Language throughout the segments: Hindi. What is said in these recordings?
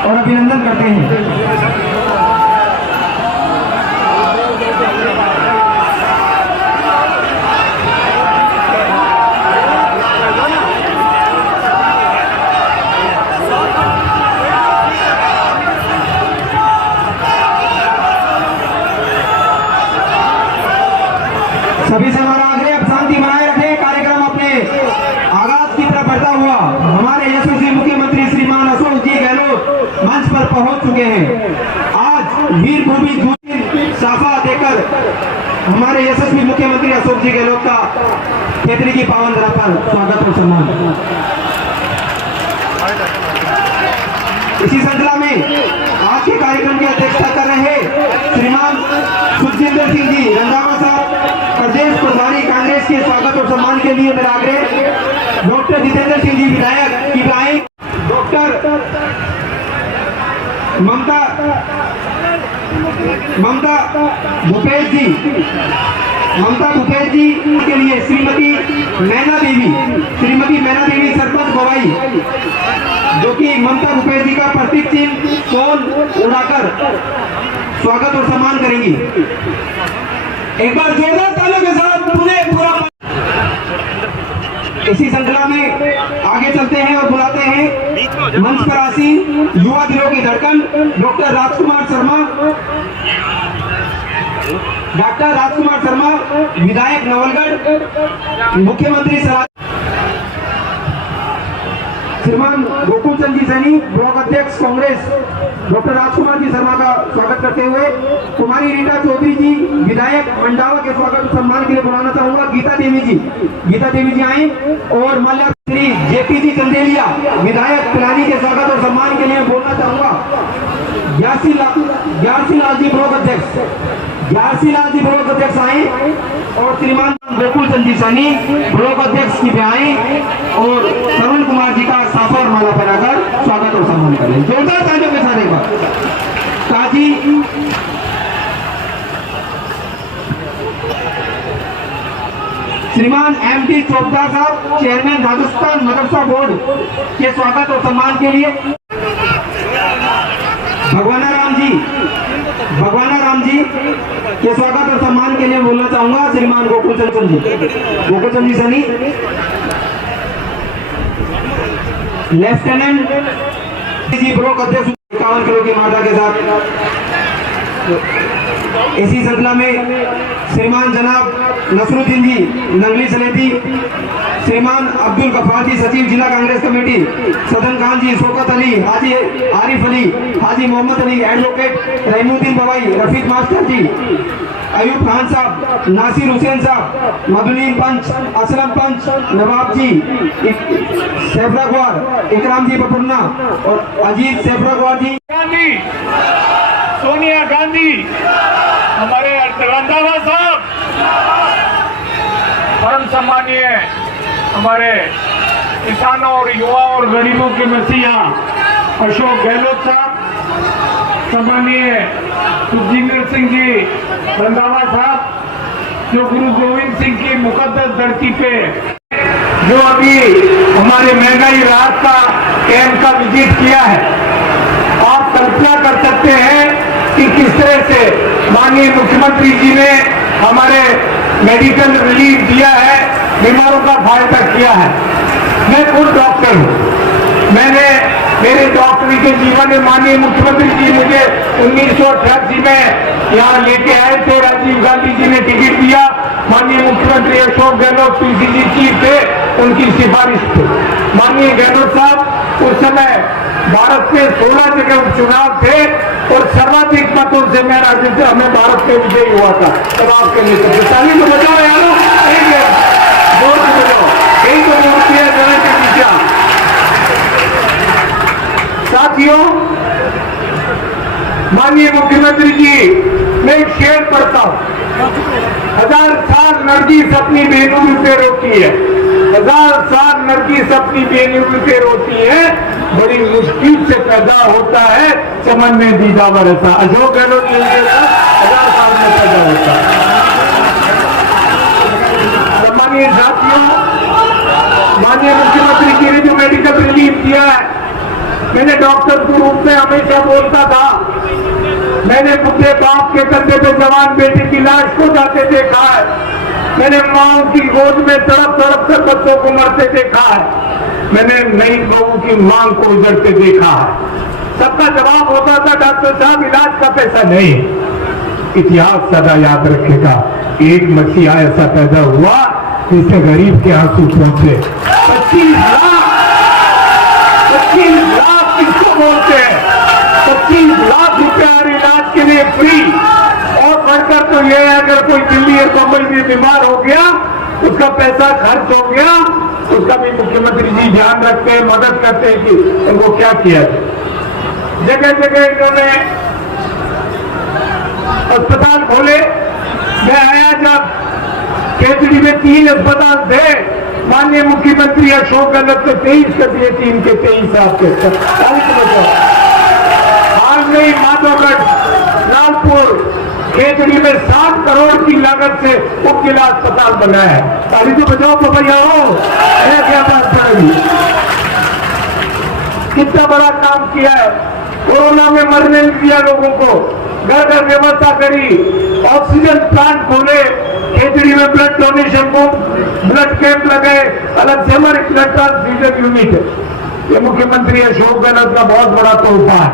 और अभिनंदन करते हैं। सभी से हमारा आग्रह, अब शांति बनाए रखें। कार्यक्रम अपने आगाज की तरफ बढ़ता हुआ हमारे यशस्वी मुख्यमंत्री श्रीमान अशोक जी गहलोत मंच पर पहुंच चुके हैं। आज वीर भूमि दूसरी साफा देकर हमारे यशस्वी मुख्यमंत्री अशोक जी गहलोत का खेतरी की पावन धरा पर स्वागत और सम्मान। इसी श्रृंखला में आज के कार्यक्रम की अध्यक्षता कर रहे श्रीमान सुखजिंदर सिंह जी रंधावा साहब, प्रदेश प्रभारी कांग्रेस के स्वागत और सम्मान के लिए मेरा आग्रह। डॉक्टर जितेंद्र सिंह जी विधायक की बुलाएं। डॉक्टर ममता भूपेश जी के लिए श्रीमती मैना देवी सरपंच बवाई, जो कि ममता भूपेश जी का प्रतीक चिन्ह फोन उड़ाकर स्वागत और सम्मान करेंगी। एक बार जोरदार तालियों के साथ पूरा। इसी श्रृंखला में आगे चलते हैं और बुलाते हैं मंच पर आसीन युवा दिलों की धड़कन डॉक्टर राजकुमार शर्मा, विधायक नवलगढ़, मुख्यमंत्री श्रीमान गोकुल चंद जी सैनी, ब्लॉक अध्यक्ष कांग्रेस डॉक्टर राजकुमार जी शर्मा का स्वागत करते हुए कुमारी रीटा चौधरी जी विधायक मंडावा के स्वागत और सम्मान के लिए बुलाना चाहूंगा। गीता देवी जी आए। और माल्या श्री जेपी जी चंदेलिया विधायक पिलानी के स्वागत और सम्मान के लिए बोलना चाहूंगा। ग्यारसी लाल जी ब्लॉक अध्यक्ष आए। और श्रीमान गोकुल चंद जी सैनी ब्लॉक अध्यक्ष की भी आए और तरुण कुमार जी का साफा और माला पहनाकर स्वागत और सम्मान करें। जोरदार तालियों के साथ एक बार। काजी श्रीमान एमडी चौकदार साहब, चेयरमैन राजस्थान मदरसा बोर्ड के स्वागत और सम्मान के लिए भगवाना राम जी के स्वागत और सम्मान के लिए बोलना चाहूंगा श्रीमान गोकुल चंद जी सनी, लेफ्टिनेंट जी ब्लॉक अध्यक्ष 51 किलो की मात्रा के साथ। इसी श्रृंखला में श्रीमान जनाब नसरुद्दीन जी नंगली सलेती, श्रीमान अब्दुल गफ्फार जी सचिव जिला कांग्रेस कमेटी, सदन खान जी, शौकत अली, हाजी आरिफ अली, हाजी मोहम्मद अली, एडवोकेट रहीमुद्दीन बवाई, रफीक मास्टर जी, अयूब खान साहब, नासिर हुसैन साहब, मधुलीन पंच, असलम पंच, नवाब जी, सैफरागवार, इकराम जी पपुन्ना और अजीत सैफरागवार जी, सोनिया गांधी, हमारे रंधावा साहब, परम सम्मानीय हमारे किसानों और युवा और गरीबों के मसीहा अशोक गहलोत साहब, सम्मानीय सुखजिंदर सिंह जी रंधावा साहब, जो गुरु गोविंद सिंह की मुकद्दस धरती पे जो अभी हमारे महंगाई राहत का कैंप का विजिट किया है, आप कल्पना कर सकते हैं कि किस तरह से माननीय मुख्यमंत्री जी ने हमारे मेडिकल रिलीफ दिया है, बीमारों का फायदा किया है। मैं खुद डॉक्टर हूँ। मैंने मेरे डॉक्टरी के जीवन में माननीय मुख्यमंत्री जी मुझे 1988 में यहाँ लेके आए थे। राजीव गांधी जी ने टिकट दिया, माननीय मुख्यमंत्री अशोक गहलोत पीसीसी चीफ थे, उनकी सिफारिश थी। माननीय गहलोत साहब उस समय भारत में 16 जगह उपचुनाव थे और सर्वाधिक मतों से मेरा जिसे हमें भारत में विजयी हुआ था। तब आपके लिए ताली तो बजाओ यारो, जोर से बजाओ, यही तो मूर्ति है जगह की विद्या। साथियों, माननीय मुख्यमंत्री जी, मैं एक शेर पढ़ता हूं। 1000 साल नरगिस अपनी बेनूरी पे रोती है, 1000 साल नरगिस अपनी बेनूरी पे रोती है, बड़ी मुश्किल से पैदा होता है चमन में दीदा बरसा। अशोक गहलोत जी 1000 साल में पैदा होता है। सम्मानीय साथियों, माननीय मुख्यमंत्री जी ने जो मेडिकल रिलीफ दिया है, मैंने डॉक्टर के रूप में हमेशा बोलता था, मैंने बुढ़े बाप के कंधे पे जवान बेटे की लाश को जाते देखा है, मैंने माओ की गोद में तड़प तड़प कर बच्चों को मरते देखा है, मैंने नई बहू की मांग को उजड़ते देखा है। सबका जवाब होता था, डॉक्टर साहब इलाज का पैसा नहीं। इतिहास सदा याद रखेगा, एक मसीहा ऐसा पैदा हुआ जिससे गरीब के आंसू पहुंचे। 25 लाख किसको बोलते हैं? 25 लाख रुपया इलाज के लिए फ्री। और बढ़कर तो ये है, अगर कोई दिल्ली और मुंबई में बीमार हो गया, उसका पैसा खर्च हो गया, उसका भी मुख्यमंत्री जी ध्यान रखते हैं, मदद करते हैं कि उनको क्या किया जाए। जगह जगह इन्होंने अस्पताल खोले। मैं आया जब केजड़ी में 3 अस्पताल थे, माननीय मुख्यमंत्री अशोक गहलोत ने 23 कर दिए, 3 के 23 आपके। हाल में ही माधोगढ़, रामपुर, केजड़ी में 7 करोड़ की लागत से उप जिला अस्पताल बना है। ताली तो बजाओ तो भैया हो, क्या बात करेगी। कितना बड़ा काम किया है, कोरोना में मरने नहीं दिया लोगों को, घर घर व्यवस्था करी, ऑक्सीजन प्लांट खोले, केजड़ी में ब्लड डोनेशन को ब्लड कैंप लगे, अलग से हमारे ब्लड ट्रांसफ्यूजन यूनिट। ये मुख्यमंत्री अशोक गहलोत का बहुत बड़ा तोहफा है।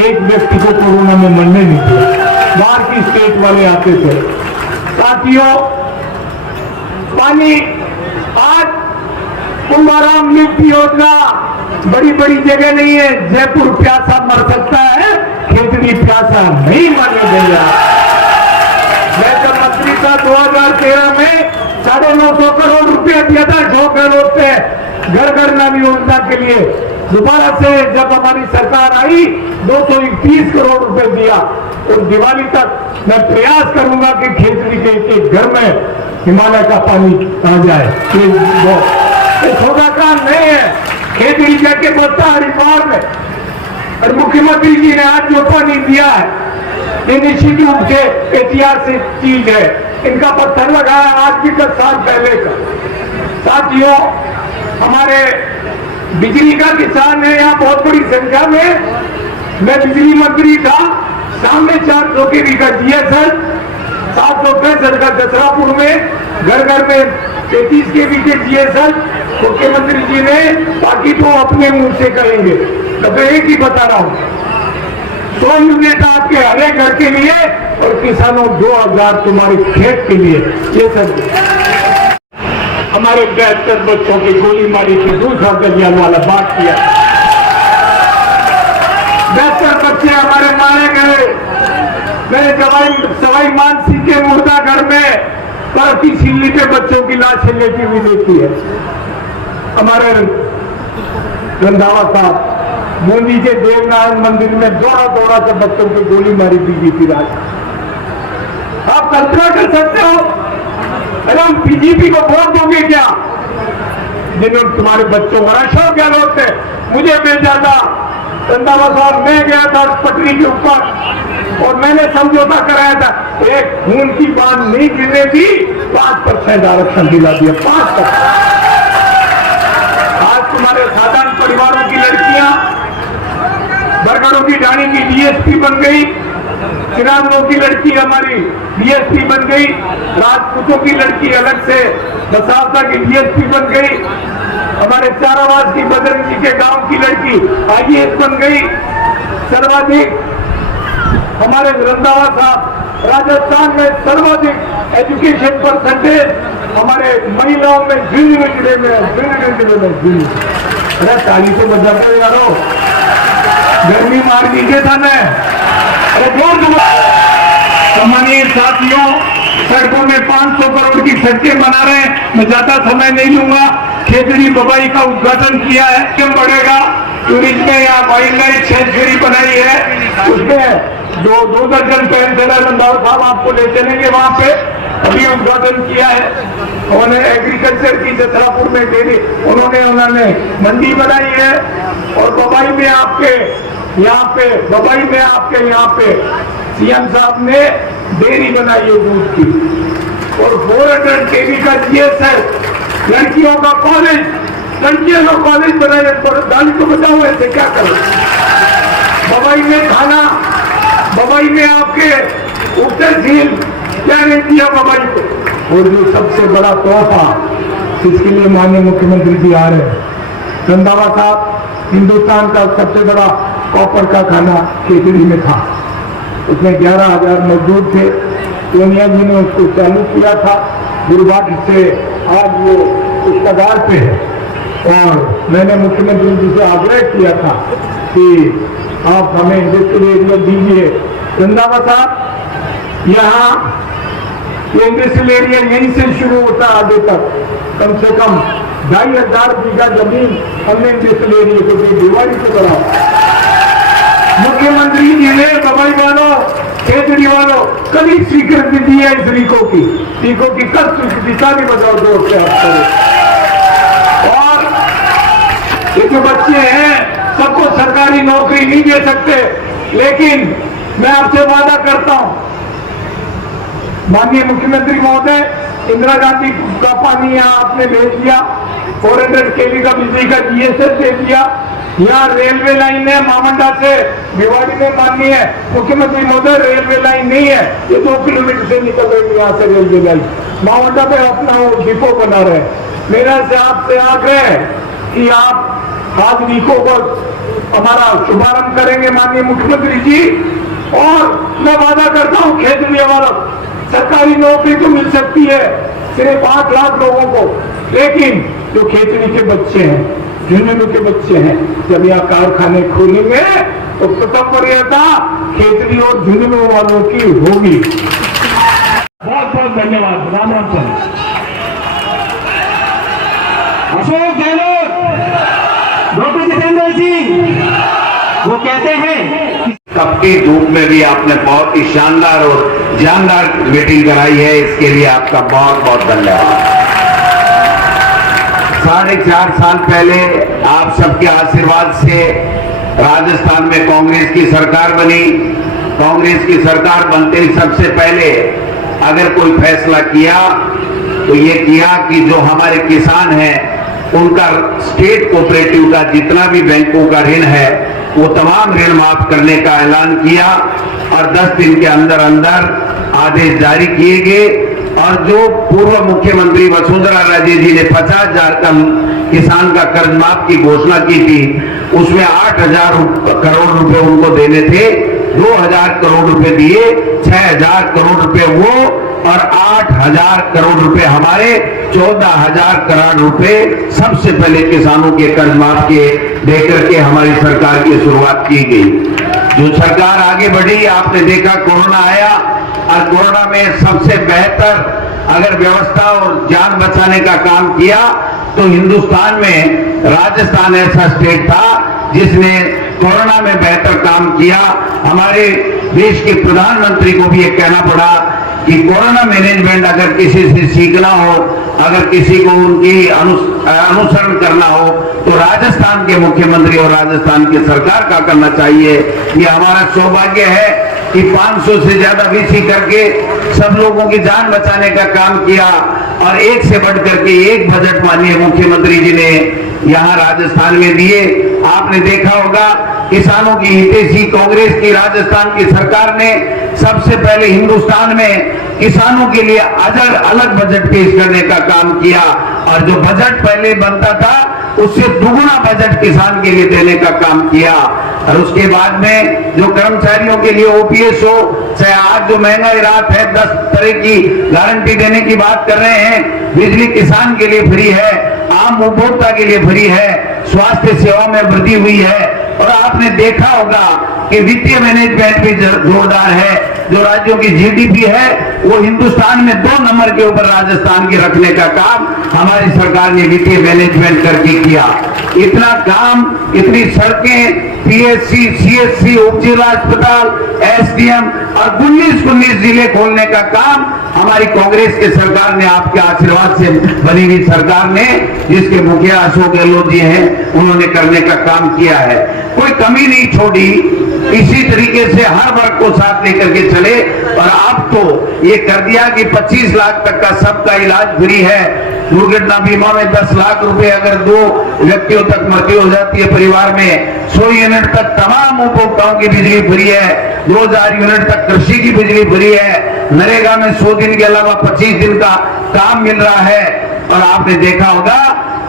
एक व्यक्ति को कोरोना में मरने नहीं दिया, बाहर की स्टेट वाले आते थे। साथियों, पानी, आज कुंभाराम लिफ्ट योजना बड़ी बड़ी जगह नहीं है, जयपुर प्यासा मर सकता है, खेतड़ी प्यासा नहीं मरने देगा। मैं जब मंत्री था 2013 में 950 करोड़ रुपया दिया था अशोक गहलोत से घर घर नल योजना के लिए। दोबारा से जब हमारी सरकार आई 231 करोड़ रुपए दिया, और दिवाली तक मैं प्रयास करूंगा कि खेतड़ी के एक घर में हिमालय का पानी आ जाए। ये छोटा काम नहीं है, खेतड़ी जाके बोलता है रिकॉर्ड में। और मुख्यमंत्री जी ने आज जो पानी दिया है, ये निश्चित रूप से ऐतिहासिक चीज है। इनका पत्थर लगाया आज भी 10 साल पहले का। साथियों, हमारे बिजली का किसान है यहाँ बहुत बड़ी संख्या में। मैं बिजली मंत्री था, सामने 400 के बीघा जीएसएल, 765 का दसरापुर में, घर घर में 33 के बीघे जीएसएल। मुख्यमंत्री जी ने, बाकी तो अपने मुंह से करेंगे, तो मैं एक ही बता रहा हूं, 100 यूनिट आपके हर एक घर के लिए और किसानों 2000 तुम्हारे खेत के लिए। ये सब हमारे 72 बच्चों की गोली मारी थी, दूसरा दरिया वाला बात किया। 72 बच्चे हमारे मारे गए। मेरे सवाई मानसिंह के मुर्दा घर में परती सिल्ली पे बच्चों की लाशें लेती हुई देखी है। हमारे रंधावा साहब बूंदी के देवनारायण मंदिर में दौड़ा दौड़ा कर बच्चों की गोली मारी दी थी रात। आप कल्पना कर सकते हो, अरे हम बीजेपी को वोट दोगे क्या, जिन्होंने तुम्हारे बच्चों को अशोक गहलोत ने मुझे भेजा था रंधावा साहब, मैं गया था पटरी के ऊपर और मैंने समझौता कराया था, एक खून की बांध नहीं गिरने दी, 5% आरक्षण दिला दिया, 5%। आज तुम्हारे साधारण परिवारों की लड़कियां बरगढ़ों की डाणी की डीएसपी बन गई, चिरांगों की लड़की हमारी डीएसपी बन गई, राजपूतों की लड़की अलग से बसावता की डीएसपी बन गई, हमारे चारावास की बजरंग जी के गांव की लड़की आईएएस बन गई। सर्वाधिक हमारे रंधावा साहब राजस्थान में सर्वाधिक एजुकेशन परसेंटेज हमारे महिलाओं में जिले में ताली तो बजा कर यारो। गर्मी मार दीजिए था मैं और जोर दूंगा। सम्मानीय साथियों, सड़कों में 500 करोड़ की सड़कें बना रहे हैं। मैं ज्यादा समय नहीं लूंगा। खेतड़ी बबाई का उद्घाटन किया है, क्यों बढ़ेगा। टूरिज्म में यहाँ वाइल्ड लाइफ सेंचुरी बनाई है, उसमें दो दर्जन पेंशनर रंधावा साहब आपको ले चलेंगे वहां पे। अभी उद्घाटन किया है उन्होंने एग्रीकल्चर की जसरापुर में डेयरी उन्होंने मंडी बनाई है। और बबाई में आपके यहाँ पे सीएम साहब ने डेयरी बनाई है दूध की। और 400 केवी का जीएसएस लड़कियों का कॉलेज बनाया। दाली तो बताओ ऐसे क्या करो। बबाई में खाना, बबाई में आपके उत्तर झील क्या नहीं दिया बबाई को। और जो सबसे बड़ा तोहफा जिसके लिए माननीय मुख्यमंत्री जी आ रहे हैं, रंधावा साहब, हिंदुस्तान का सबसे बड़ा कॉपर का खाना खेतड़ी में था। उसमें 11,000 मजदूर थे। सोनिया जी ने उसको चालू किया था। दुर्भाग्य से आज वो उस कगार पे है। और मैंने मुख्यमंत्री जी से आग्रह किया था कि आप हमें इंडस्ट्रियल एरिया दीजिए। रंधावा साहब, यहाँ इंडस्ट्रियल एरिया यहीं से शुरू होता है आगे तक। कम से कम 2,500 बीघा जमीन हमने इंडस्ट्रियल एरिया को दी। दिवाली को कराओ। मुख्यमंत्री जी ने बबाई वालों, खेतड़ी वालों कभी स्वीकृति दी है इस रीको की कल स्वीकृति भी बताओ जोर से आप करो। और ये जो बच्चे हैं सबको सरकारी नौकरी नहीं दे सकते, लेकिन मैं आपसे वादा करता हूं माननीय मुख्यमंत्री महोदय, इंदिरा गांधी का पानी यहाँ आपने भेज दिया। 400 केवी का बिजली का जीएसएस दे दिया। यहाँ रेलवे लाइन है मामंडा से भिवाड़ी में। माननीय मुख्यमंत्री महोदय, रेलवे लाइन नहीं है, ये 2 किलोमीटर से निकल रही है यहाँ से रेलवे लाइन। मामंडा पे अपना वो डिपो बना रहे। मेरा से आपसे आग्रह है कि आप आज डिपो पर हमारा शुभारंभ करेंगे माननीय मुख्यमंत्री जी। और मैं वादा करता हूँ खेतड़ी वालों, सरकारी नौकरी तो मिल सकती है सिर्फ 8 लाख लोगों को, लेकिन जो खेतड़ी के बच्चे हैं, झुंझुनू के बच्चे हैं, जब यहाँ कारखाने खोलेंगे तो प्रथम वरीयता खेतड़ी और झुंझुनू वालों की होगी। बहुत बहुत धन्यवाद। राम राम सर। अशोक गहलोत, डॉक्टर जितेंद्र सिंह, वो कहते हैं सबकी धूप में भी आपने बहुत ही शानदार और जानदार मीटिंग कराई है, इसके लिए आपका बहुत बहुत धन्यवाद। 4.5 साल पहले आप सबके आशीर्वाद से राजस्थान में कांग्रेस की सरकार बनी। कांग्रेस की सरकार बनते ही सबसे पहले अगर कोई फैसला किया तो ये किया कि जो हमारे किसान हैं उनका स्टेट कोऑपरेटिव का जितना भी बैंकों का ऋण है वो तमाम ऋण माफ करने का ऐलान किया। और 10 दिन के अंदर अंदर आदेश जारी किए गए। और जो पूर्व मुख्यमंत्री वसुंधरा राजे जी ने 50,000 का किसान का कर्ज माफ की घोषणा की थी, उसमें 8,000 करोड़ रुपए उनको देने थे। 2,000 करोड़ रुपए दिए, 6,000 करोड़ रुपए वो और 8,000 करोड़ रुपए हमारे, 14,000 करोड़ रुपए सबसे पहले किसानों के कर्ज माफ के देकर के हमारी सरकार की शुरुआत की गई। जो सरकार आगे बढ़ी, आपने देखा कोरोना आया और कोरोना में सबसे बेहतर अगर व्यवस्था और जान बचाने का काम किया तो हिंदुस्तान में राजस्थान ऐसा स्टेट था जिसने कोरोना में बेहतर काम किया। हमारे देश के प्रधानमंत्री को भी ये कहना पड़ा कि कोरोना मैनेजमेंट अगर किसी से सीखना हो, अगर किसी को उनकी अनुसरण करना हो तो राजस्थान के मुख्यमंत्री और राजस्थान की सरकार का करना चाहिए। ये हमारा सौभाग्य है कि 500 से ज्यादा वीसी करके सब लोगों की जान बचाने का काम किया। और एक से बढ़ करके एक बजट माननीय मुख्यमंत्री जी ने यहाँ राजस्थान में दिए। आपने देखा होगा किसानों की हितैषी कांग्रेस की राजस्थान की सरकार ने सबसे पहले हिंदुस्तान में किसानों के लिए अलग बजट पेश करने का काम किया। और जो बजट पहले बनता था उससे दुगुना बजट किसान के लिए देने का काम किया। और उसके बाद में जो कर्मचारियों के लिए ओपीएस हो, चाहे आज जो महंगाई रात है 10 तरह की गारंटी देने की बात कर रहे हैं, बिजली किसान के लिए फ्री है, आम उपभोक्ता के लिए फ्री है, स्वास्थ्य सेवा में वृद्धि हुई है, और आपने देखा होगा कि वित्तीय मैनेजमेंट भी जोरदार है। जो राज्यों की जीडीपी है वो हिंदुस्तान में 2 नंबर के ऊपर राजस्थान के रखने का काम हमारी सरकार ने वित्तीय मैनेजमेंट करके किया। इतना काम, इतनी सड़कें, पीएचसी, सीएचसी, उपजिला अस्पताल, एसडीएम और 19 जिले खोलने का काम हमारी कांग्रेस की सरकार ने, आपके आशीर्वाद से बनी हुई सरकार ने, जिसके मुखिया अशोक गहलोत जी हैं, उन्होंने करने का काम किया है। कोई कमी नहीं छोड़ी। इसी तरीके से हर वर्ग को साथ लेकर के चले। और अब तो ये कर दिया कि 25 लाख तक का सबका इलाज फ्री है। दुर्घटना बीमा में 10 लाख रुपए अगर 2 व्यक्तियों तक मृत्यु हो जाती है परिवार में, 100 यूनिट तक तमाम उपभोक्ताओं की बिजली फ्री है। 2000 यूनिट तक कृषि की बिजली फ्री है। नरेगा में 100 दिन के अलावा 25 दिन का काम मिल रहा है। और आपने देखा होगा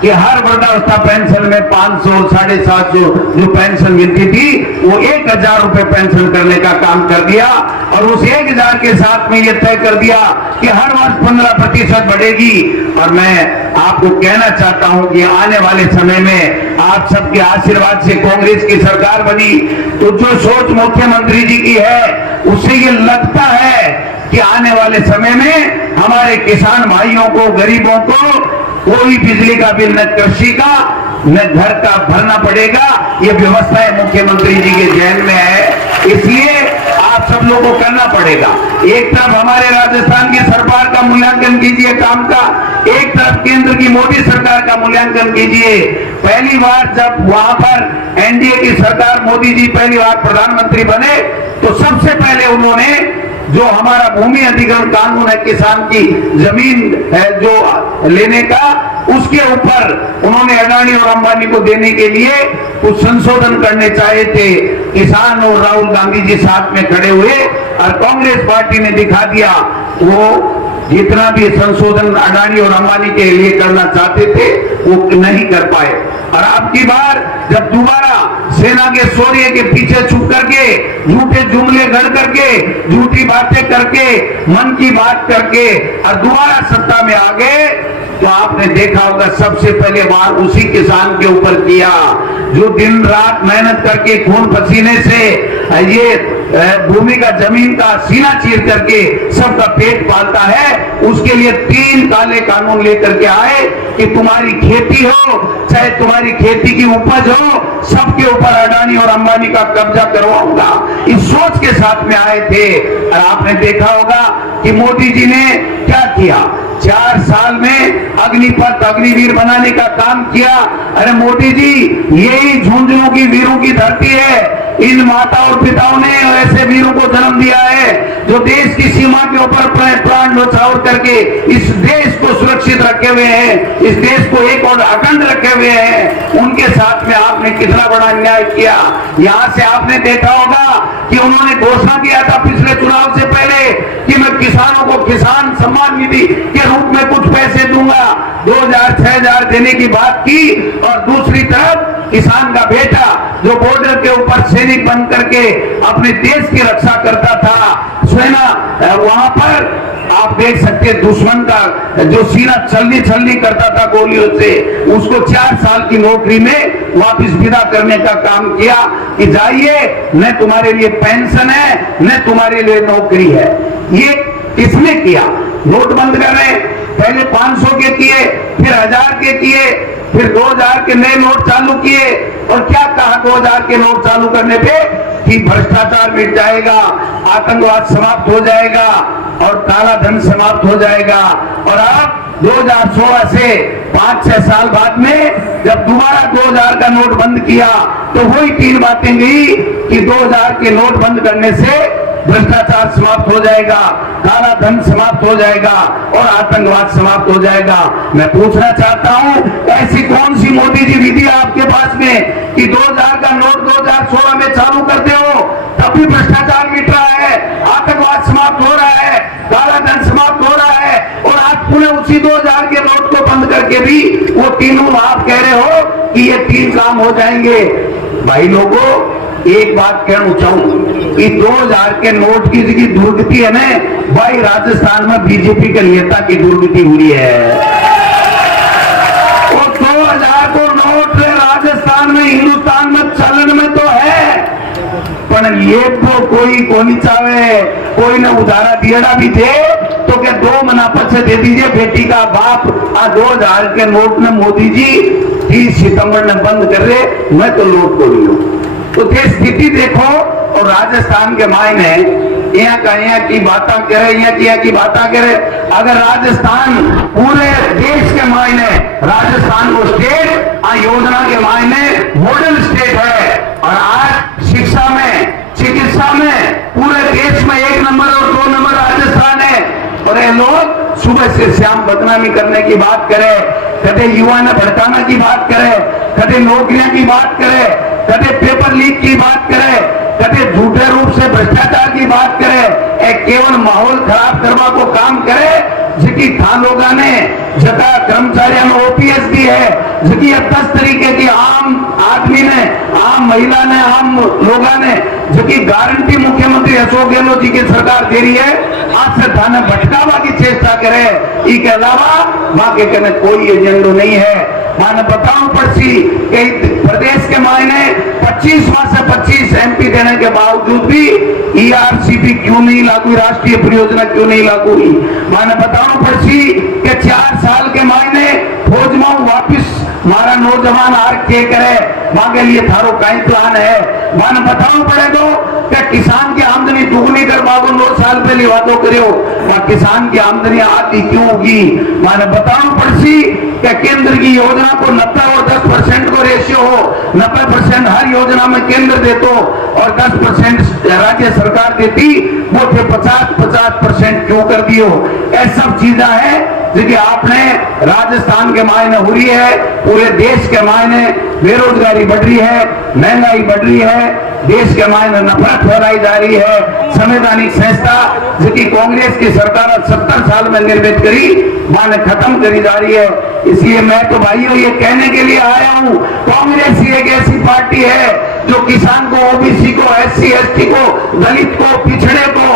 कि हर वृद्धावस्था पेंशन में 500, 750 जो पेंशन मिलती थी वो 1000 रुपए पेंशन करने का काम कर दिया। और उस 1000 के साथ में ये तय कर दिया कि हर वर्ष 15% बढ़ेगी। और मैं आपको कहना चाहता हूं कि आने वाले समय में आप सबके आशीर्वाद से कांग्रेस की सरकार बनी, तो जो सोच मुख्यमंत्री जी की है उससे ये लगता है कि आने वाले समय में हमारे किसान भाइयों को, गरीबों को कोई बिजली का बिल, न कृषि का, न घर का भरना पड़ेगा। ये व्यवस्थाएं मुख्यमंत्री जी के जहन में है। इसलिए आप सब लोगों को करना पड़ेगा। एक तरफ हमारे राजस्थान की सरकार का मूल्यांकन कीजिए काम का, एक तरफ केंद्र की मोदी सरकार का मूल्यांकन कीजिए। पहली बार जब वहां पर एनडीए की सरकार, मोदी जी पहली बार प्रधानमंत्री बने, तो सबसे पहले उन्होंने जो हमारा भूमि अधिग्रहण कानून है, किसान की जमीन है जो लेने का, उसके ऊपर उन्होंने अडानी और अंबानी को देने के लिए कुछ संशोधन करने चाहे थे। किसान और राहुल गांधी जी साथ में खड़े हुए और कांग्रेस पार्टी ने दिखा दिया वो जितना भी संशोधन अडानी और अंबानी के लिए करना चाहते थे वो नहीं कर पाए। और अब की बार जब दोबारा सेना के शौर्य के पीछे छुप करके, झूठे जुमले गढ़ करके, झूठी बातें करके, मन की बात करके और दोबारा सत्ता में आ गए, तो आपने देखा होगा सबसे पहले वार उसी किसान के ऊपर किया जो दिन रात मेहनत करके खून पसीने से ये भूमि का, जमीन का सीना चीर करके सबका पेट पालता है। उसके लिए 3 काले कानून लेकर के आए कि तुम्हारी खेती हो चाहे तुम्हारी खेती की उपज हो, सबके ऊपर अडानी और अंबानी का कब्जा करवाऊंगा। इस सोच के साथ में आए थे। और आपने देखा होगा कि मोदी जी ने क्या किया, 4 साल में अग्निपथ, अग्निवीर बनाने का काम किया। अरे मोदी जी, यही झुंझुनू की वीरों की धरती है। इन माता और पिताओं ने ऐसे वीरों को जन्म दिया है जो देश की सीमा के ऊपर प्राण न्यौछावर करके इस देश को सुरक्षित रखे हुए हैं, इस देश को एक और अखंड रखे हुए हैं। उनके साथ में आपने कितना बड़ा अन्याय किया। यहां से आपने देखा होगा कि उन्होंने घोषणा किया था पिछले चुनाव से पहले कि मैं किसानों को किसान सम्मान निधि के रूप में कुछ पैसे दूंगा। 2000, 6000 देने की बात की। और दूसरी तरफ किसान का बेटा जो बॉर्डर के ऊपर सैनिक बन करके अपने देश की रक्षा करता था, सेना वहां पर आप देख सकते हैं दुश्मन का जो सीना छलनी करता था गोलियों से, उसको 4 साल की नौकरी में वापस विदा करने का काम किया कि जाइए, न तुम्हारे लिए पेंशन है न तुम्हारे लिए नौकरी है। ये किसने किया? नोट बंद कर रहे, पहले 500 के किए, फिर 1000 के किए, फिर 2000 के नए नोट चालू किए। और क्या कहा 2000 के नोट चालू करने पे कि भ्रष्टाचार मिट जाएगा, आतंकवाद समाप्त हो जाएगा और काला धन समाप्त हो जाएगा। और अब 2016 से 5-6 साल बाद में जब दोबारा 2000 का नोट बंद किया तो वही 3 बातें गई कि 2000 के नोट बंद करने से भ्रष्टाचार समाप्त हो जाएगा, काला धन समाप्त हो जाएगा और आतंकवाद समाप्त हो जाएगा। मैं पूछना चाहता हूं, ऐसी कौन सी मोदी जी विधि है आपके पास में कि 2000 का नोट 2016 में चालू करते हो तब भी भ्रष्टाचार मिट रहा है, आतंकवाद समाप्त हो रहा है, काला धन समाप्त हो रहा है और आज पुनः उसी 2000 के नोट को बंद करके भी वो तीनों आप कह रहे हो कि ये 3 काम हो जाएंगे। भाई लोगों, एक बात कहना चाहूं कि 2000 के नोट की दुर्गति है ना भाई, राजस्थान में बीजेपी के नेता की दुर्गति हुई है। और 2000 को नोट राजस्थान में, हिंदुस्तान में चलन में तो पर ये तो कोई कोनी चाहे, कोई ने उधारा दियड़ा भी दे तो क्या 2 महीना पीछे दे दीजिए बेटी का बाप। 2000 के नोट में मोदी जी 30 सितंबर ने बंद कर रहे, मैं तो नोट को नहीं हूं। तो देश स्थिति देखो। और राजस्थान के मायने यहाँ की बातें करे, यहाँ की बातें करे। अगर राजस्थान पूरे देश के मायने राजस्थान को स्टेट योजना के मायने मॉडल स्टेट है, और आज शिक्षा में, चिकित्सा में पूरे देश में 1 नंबर और 2 नंबर राजस्थान है। और ये लोग सुबह से शाम बदनामी करने की बात करे, कदे युवा ने भड़काना की बात करे, कदे नौकरियां की बात करे, कदे पेपर लीक की बात करे, कदे झूठे रूप से भ्रष्टाचार की बात करे। एक केवल माहौल खराब करवा को काम करे, जिकी था लोगों ने जगह कर्मचारियों में ओपीएस दी है, जिकी 10 तरीके की आम आदमी ने, आम महिला ने, आम लोगों ने जिकी गारंटी मुख्यमंत्री अशोक गहलोत जी की सरकार दे रही है, आज से थाने भटकावा की चेष्टा करे। इसके अलावा मां के कहने कोई एजेंडो नहीं है। माने बताऊं पड़सी कि प्रदेश के मायने 25 में से 25 एमपी देने के बावजूद भी ईआरसीपी क्यों नहीं लागू, राष्ट्रीय परियोजना क्यों नहीं लागू हुई। माने बताऊं पड़सी कि 4 साल के मायने फौज में वापिस मारा नौजवान आर के करे, मांगे लिए थारो कई प्लान है। माने बताऊं पड़ेगा कि किसान की आमदनी दुगनी कर बाबू 9 साल पहले वादो करो, किसान की आमदनी आती क्यों होगी। माने बताऊं पड़सी कि केंद्र की योजना को 90 और 10% को रेशियो हो, 90% हर योजना में केंद्र देतो और 10% राज्य सरकार देती, वो थे 50% क्यों कर दियो। ये सब चीजें हैं जिनकी आपने राजस्थान के मायने हो रही है, पूरे देश के मायने बेरोजगारी बढ़ रही है, महंगाई बढ़ रही है, देश के मायने नफरत फैलाई जा रही है। संवैधानिक संस्था जिसकी कांग्रेस की सरकार 70 साल में निर्मित करी, माने खत्म करी जा रही है। इसलिए मैं तो भाइयों ये कहने के लिए आया हूं, कांग्रेस ही एक ऐसी पार्टी है जो किसान को, ओबीसी को, एससी एसटी को, दलित को, पिछड़े को,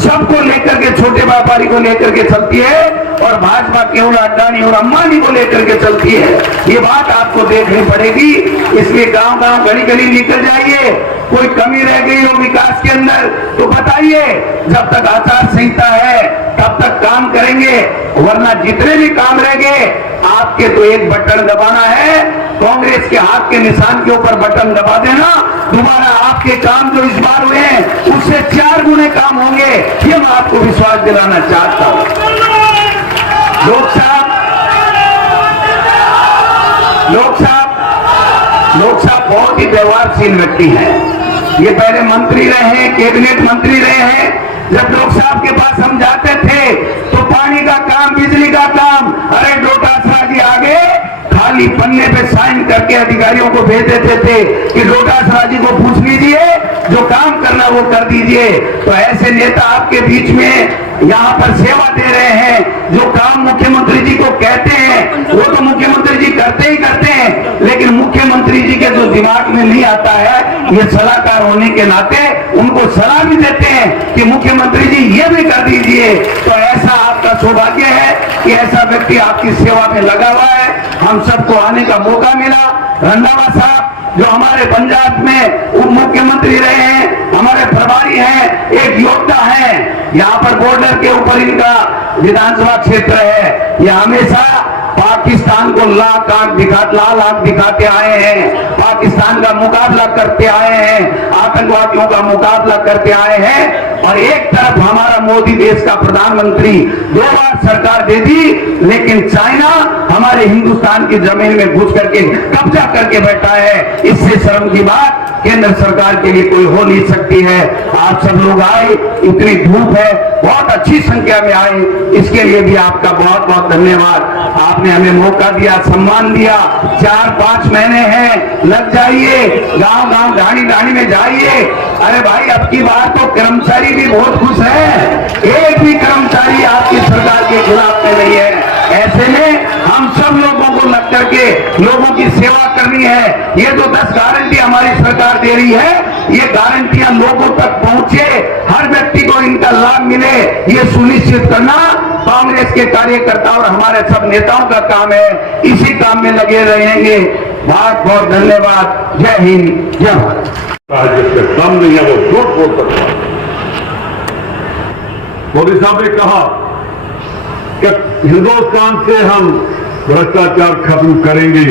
सबको लेकर के, छोटे व्यापारी को लेकर के चलती है, और भाजपा केवल अडानी और अंबानी को लेकर के चलती है। ये बात आपको देखनी पड़ेगी। इसलिए गांव गांव गली गली निकल जाइए, कोई कमी रह गई हो विकास के अंदर तो बताइए। जब तक आचार संहिता है तब तक काम करेंगे, वरना जितने भी काम रह गए आपके तो एक बटन दबाना है, कांग्रेस के हाथ के निशान के ऊपर बटन दबा देना, दोबारा आपके काम जो इस बार हुए हैं उससे 4 गुने काम होंगे। ये मैं आपको विश्वास दिलाना चाहता हूं। लोक साहब बहुत ही व्यवहारशील व्यक्ति हैं। ये पहले मंत्री रहे हैं, कैबिनेट मंत्री रहे हैं। जब लोक साहब के पास हम जाते थे तो पानी का काम, बिजली का काम, अरे डोटासरा जी आगे खाली पन्ने पे साइन करके अधिकारियों को भेज देते थे कि डोटासरा जी को पूछ लीजिए, जो काम करना वो कर दीजिए। तो ऐसे नेता आपके बीच में यहाँ पर सेवा दे रहे हैं। जो काम मुख्यमंत्री जी को कहते हैं वो तो मुख्यमंत्री जी करते ही करते हैं, लेकिन मुख्यमंत्री जी के जो दिमाग में नहीं आता है, ये सलाहकार होने के नाते उनको सलाह भी देते हैं कि मुख्यमंत्री जी ये भी कर दीजिए। तो ऐसा आपका सौभाग्य है कि ऐसा व्यक्ति आपकी सेवा में लगा हुआ है। हम सबको आने का मौका मिला। रंधावा साहब जो हमारे पंजाब में उप मुख्यमंत्री रहे हैं, हमारे प्रभारी हैं, एक योद्धा हैं। यहाँ पर बॉर्डर के ऊपर इनका विधानसभा क्षेत्र है। ये हमेशा पाकिस्तान को लाल आंख दिखाते आए हैं, पाकिस्तान का मुकाबला करते आए हैं, आतंकवादियों का मुकाबला करते आए हैं। और एक तरफ हमारा मोदी देश का प्रधानमंत्री 2 बार सरकार दे दी, लेकिन चाइना हमारे हिंदुस्तान की जमीन में घुस करके कब्जा करके बैठा है। इससे शर्म की बात केंद्र सरकार के लिए कोई हो नहीं सकती है। आप सब लोग आए, इतनी धूप है, बहुत अच्छी संख्या में आए, इसके लिए भी आपका बहुत बहुत धन्यवाद। आपने हमें मौका दिया, सम्मान दिया। 4-5 महीने हैं, लग जाइए, गांव गांव ढाणी ढाणी में जाइए। अरे भाई अब की बार तो कर्मचारी भी बहुत खुश है, एक भी कर्मचारी आपकी सरकार के खिलाफ में नहीं है। ऐसे में हम सब लोगों को लग करके लोगों की सेवा करनी है। ये जो 10 गारंटी हमारी सरकार दे रही है, ये गारंटियां लोगों तक पहुंचे, हर व्यक्ति को इनका लाभ मिले, ये सुनिश्चित करना कांग्रेस के कार्यकर्ता और हमारे सब नेताओं का काम है। इसी काम में लगे रहेंगे। बहुत बहुत धन्यवाद। जय हिंद, जय भारत। जिसके दम नहीं है वो झूठ बोल सकता है। मोदी साहब ने कहा कि हिंदुस्तान से हम भ्रष्टाचार खत्म करेंगे,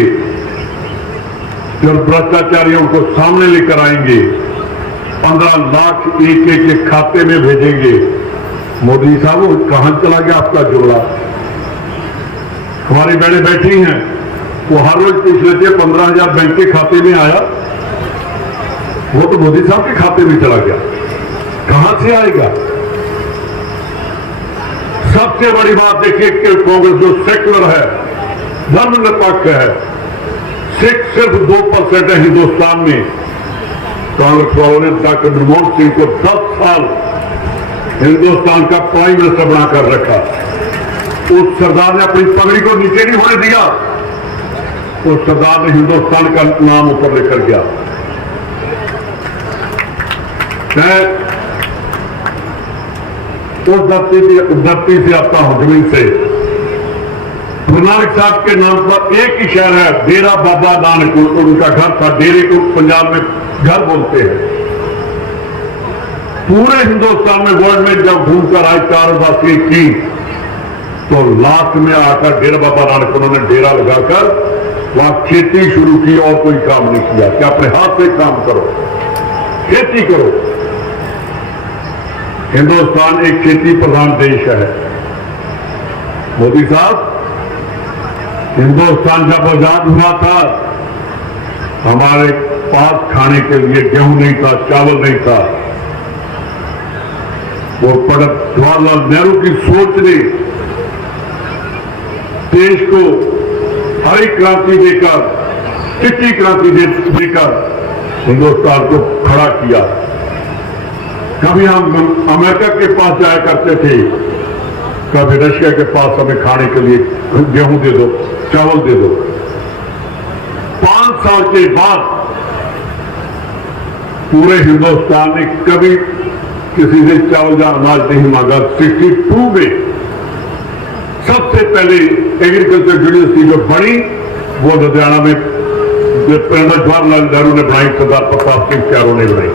जो भ्रष्टाचारियों को सामने लेकर आएंगे, 15 लाख एक के खाते में भेजेंगे। मोदी साहब वो कहां चला गया आपका जुमला? हमारी बहनें बैठी हैं, वो हर रोज पूछ लेते हैं 15,000 बैंक के खाते में आया, वो तो मोदी साहब के खाते में चला गया, कहां से आएगा? सबसे बड़ी बात देखिए कि कांग्रेस जो सेक्युलर है, धर्मनिरपेक्ष है, सिर्फ 2% है हिंदुस्तान में। कांग्रेस वालों ने डॉक्टर मनमोहन सिंह को 10 साल हिंदुस्तान का प्राइम मिनिस्टर बनाकर रखा। उस सरदार ने अपनी पगड़ी को नीचे नहीं होने दिया, उस सरदार ने हिंदुस्तान का नाम ऊपर लेकर गया। मैं उस धरती से आता हूं, जमीन से। गुरु नानक साहब के नाम पर एक ही शहर है, डेरा बाबा नानक, उनका घर था। डेरे को पंजाब में घर बोलते हैं। पूरे हिंदुस्तान में वर्ल्ड में जब घूमकर आए 4 बातें की, तो लास्ट में आकर डेरा बाबा नानक उन्होंने डेरा लगाकर वहां खेती शुरू की और कोई काम नहीं किया कि अपने हाथ से काम करो, खेती करो। हिंदुस्तान एक खेती प्रधान देश है। मोदी साहब, हिंदुस्तान जब आजाद हुआ था, हमारे पास खाने के लिए गेहूं नहीं था, चावल नहीं था। वो पंडित जवाहरलाल नेहरू की सोच ने देश को हरी क्रांति देकर, चिट्ठी क्रांति देकर हिंदुस्तान को खड़ा किया। कभी हम अमेरिका के पास जाया करते थे, कभी रशिया के पास हमें खाने के लिए गेहूं दे दो, चावल दे दो। 5 साल के बाद पूरे हिंदुस्तान ने कभी किसी से चावल या अनाज नहीं मांगा। 62 में सबसे पहले एग्रीकल्चर यूनिवर्सिटी जो बनी वो लुधियाना में पंडित जवाहरलाल नेहरू ने बनाई, सरदार प्रताप सिंह प्यारों ने बनाई।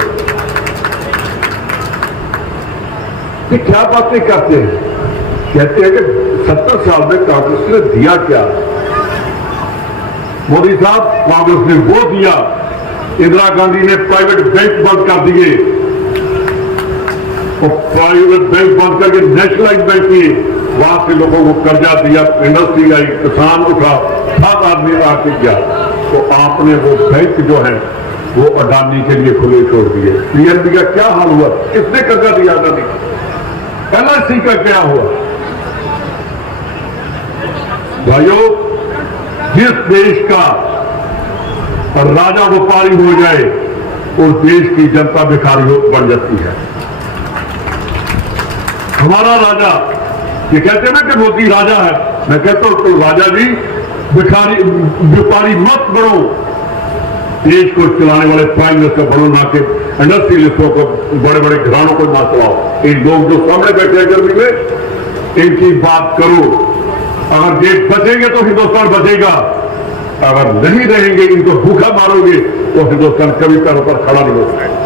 ये क्या बातें करते हैं? कहते हैं कि 70 साल में कांग्रेस ने दिया क्या? मोदी साहब, कांग्रेस ने वो दिया। इंदिरा गांधी ने प्राइवेट बैंक बंद कर दिए, और प्राइवेट बैंक बंद करके नेशनलाइज बैंक किए। वहां से लोगों को कर्जा दिया, इंडस्ट्री आई, किसान उठा, 7 आदमी आके गया। तो आपने वो बैंक जो है वो अडानी के लिए खुले छोड़ दिए। पीएनबी का क्या हाल हुआ? किसने कर्जा दिया अडानी को? LIC का क्या हुआ? भाइयों, जिस देश का राजा व्यापारी हो जाए, उस देश की जनता भिखारी बन जाती है। हमारा राजा, ये कहते हैं ना कि मोदी राजा है, मैं कहता हूं तो राजा जी भिखारी व्यापारी मत बनो, देश को चलाने वाले प्राइम मिनिस्टर बनो, ना कि इंडस्ट्रियलिस्टों को, बड़े बड़े घरानों को ना चलाओ। इन लोग जो सामने बैठे हैं गर्मी में, इनकी बात करो। अगर देश बचेंगे तो हिंदुस्तान बचेगा, अगर नहीं रहेंगे, इनको भूखा मारोगे तो हिंदुस्तान कभी पैरों पर खड़ा नहीं हो पाएगा।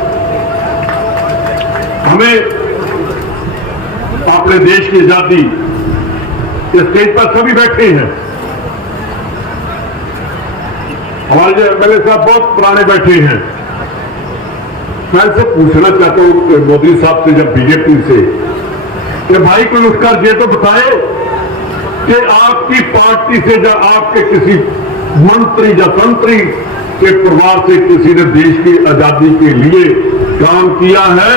हमें अपने देश की आजादी, इस स्टेज पर सभी बैठे हैं। हमारे जो एमएलए साहब बहुत पुराने बैठे हैं। मैं इनसे पूछना चाहता हूं मोदी साहब से, जब बीजेपी से, कि भाई कोई उठकर ये तो बताए कि आपकी पार्टी से या आपके किसी मंत्री या संतरी के परिवार से किसी ने देश की आजादी के लिए काम किया है?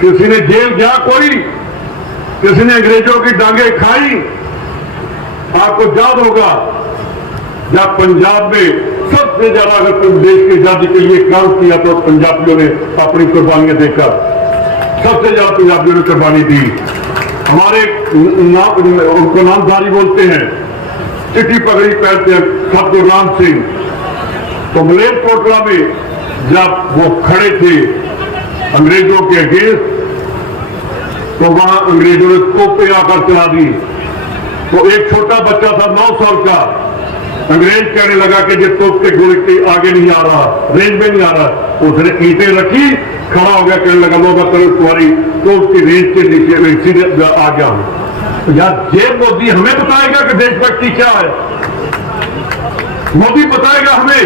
किसी ने जेल गया? कोई किसी ने अंग्रेजों की डांगे खाई? आपको याद होगा जब पंजाब में सबसे ज्यादा अगर देश की आजादी के लिए काम किया तो पंजाबियों ने अपनी कुर्बानियां देकर सबसे ज्यादा पंजाबियों ने कुर्बानी दी। हमारे उनको नामधारी बोलते हैं, चिट्ठी पगड़ी पहनते हैं, सब गुरनाम सिंह। तो मलेरकोटला में जब वो खड़े थे अंग्रेजों के अगेंस्ट, तो वहां अंग्रेजों ने तोपें आकर चला दी। तो एक छोटा बच्चा था 9 साल का, अंग्रेज कहने लगा कि ये तोप के गोले के आगे नहीं आ रहा, रेंज में नहीं आ रहा। उसने ईंटें रखी, खड़ा हो गया, कहने लगा लो मैं तुम्हारी तोप की रेंज के नीचे सीधे आ गया हूं। तो यार ये मोदी हमें बताएगा कि देशभक्ति क्या है? मोदी बताएगा हमें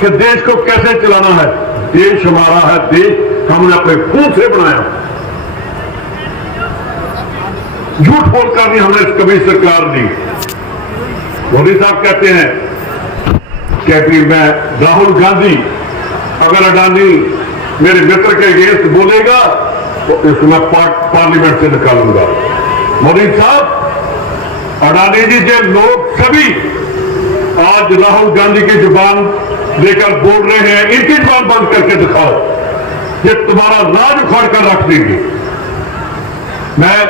कि देश को कैसे चलाना है। देश हमारा है, देश हमने अपने खून से बनाया। झूठ बोलकर नहीं हमने कभी सरकार दी। मोदी साहब कहते हैं कि मैं राहुल गांधी अगर अडानी मेरे मित्र के अगेंस्ट बोलेगा तो इसको मैं पार्लियामेंट से निकालूंगा। मोदी साहब, अडानी जी जो लोग सभी आज राहुल गांधी की जुबान लेकर बोल रहे हैं, इनकी जुबान बंद करके दिखाओ, ये तुम्हारा राज उखाड़ कर रख देंगे। मैं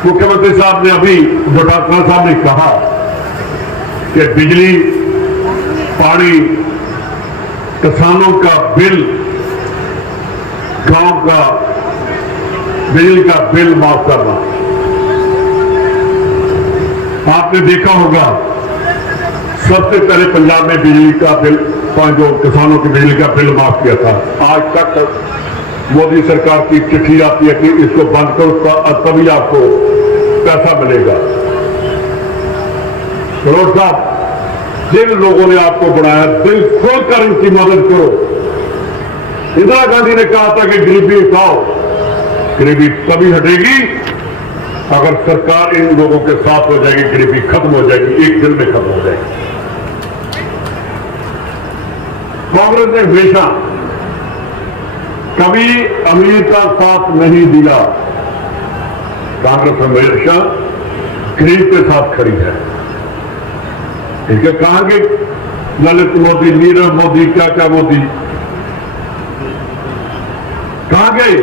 मुख्यमंत्री साहब ने अभी डोटासरा साहब ने कहा कि बिजली, पानी, किसानों का बिल, गांव का बिजली का बिल माफ करना। आपने देखा होगा सबसे पहले पंजाब में बिजली का बिल, जो किसानों की बिजली का बिल माफ किया था। आज तक मोदी सरकार की चिट्ठी आती है कि इसको बंद करो तभी आपको पैसा मिलेगा। करोड़ साहब, जिन लोगों ने आपको बनाया दिल खोलकर इनकी मदद करो। इंदिरा गांधी ने कहा था कि गरीबी हटाओ, गरीबी तभी हटेगी अगर सरकार इन लोगों के साथ हो जाएगी, गरीबी खत्म हो जाएगी, एक दिन में खत्म हो जाएगी। कांग्रेस ने हमेशा कभी अमीर का साथ नहीं दिया। कांग्रेस हमेशा गरीब के साथ खड़ी है। इनके कहा कि ललित मोदी, नीरव मोदी, क्या क्या मोदी कहां गए?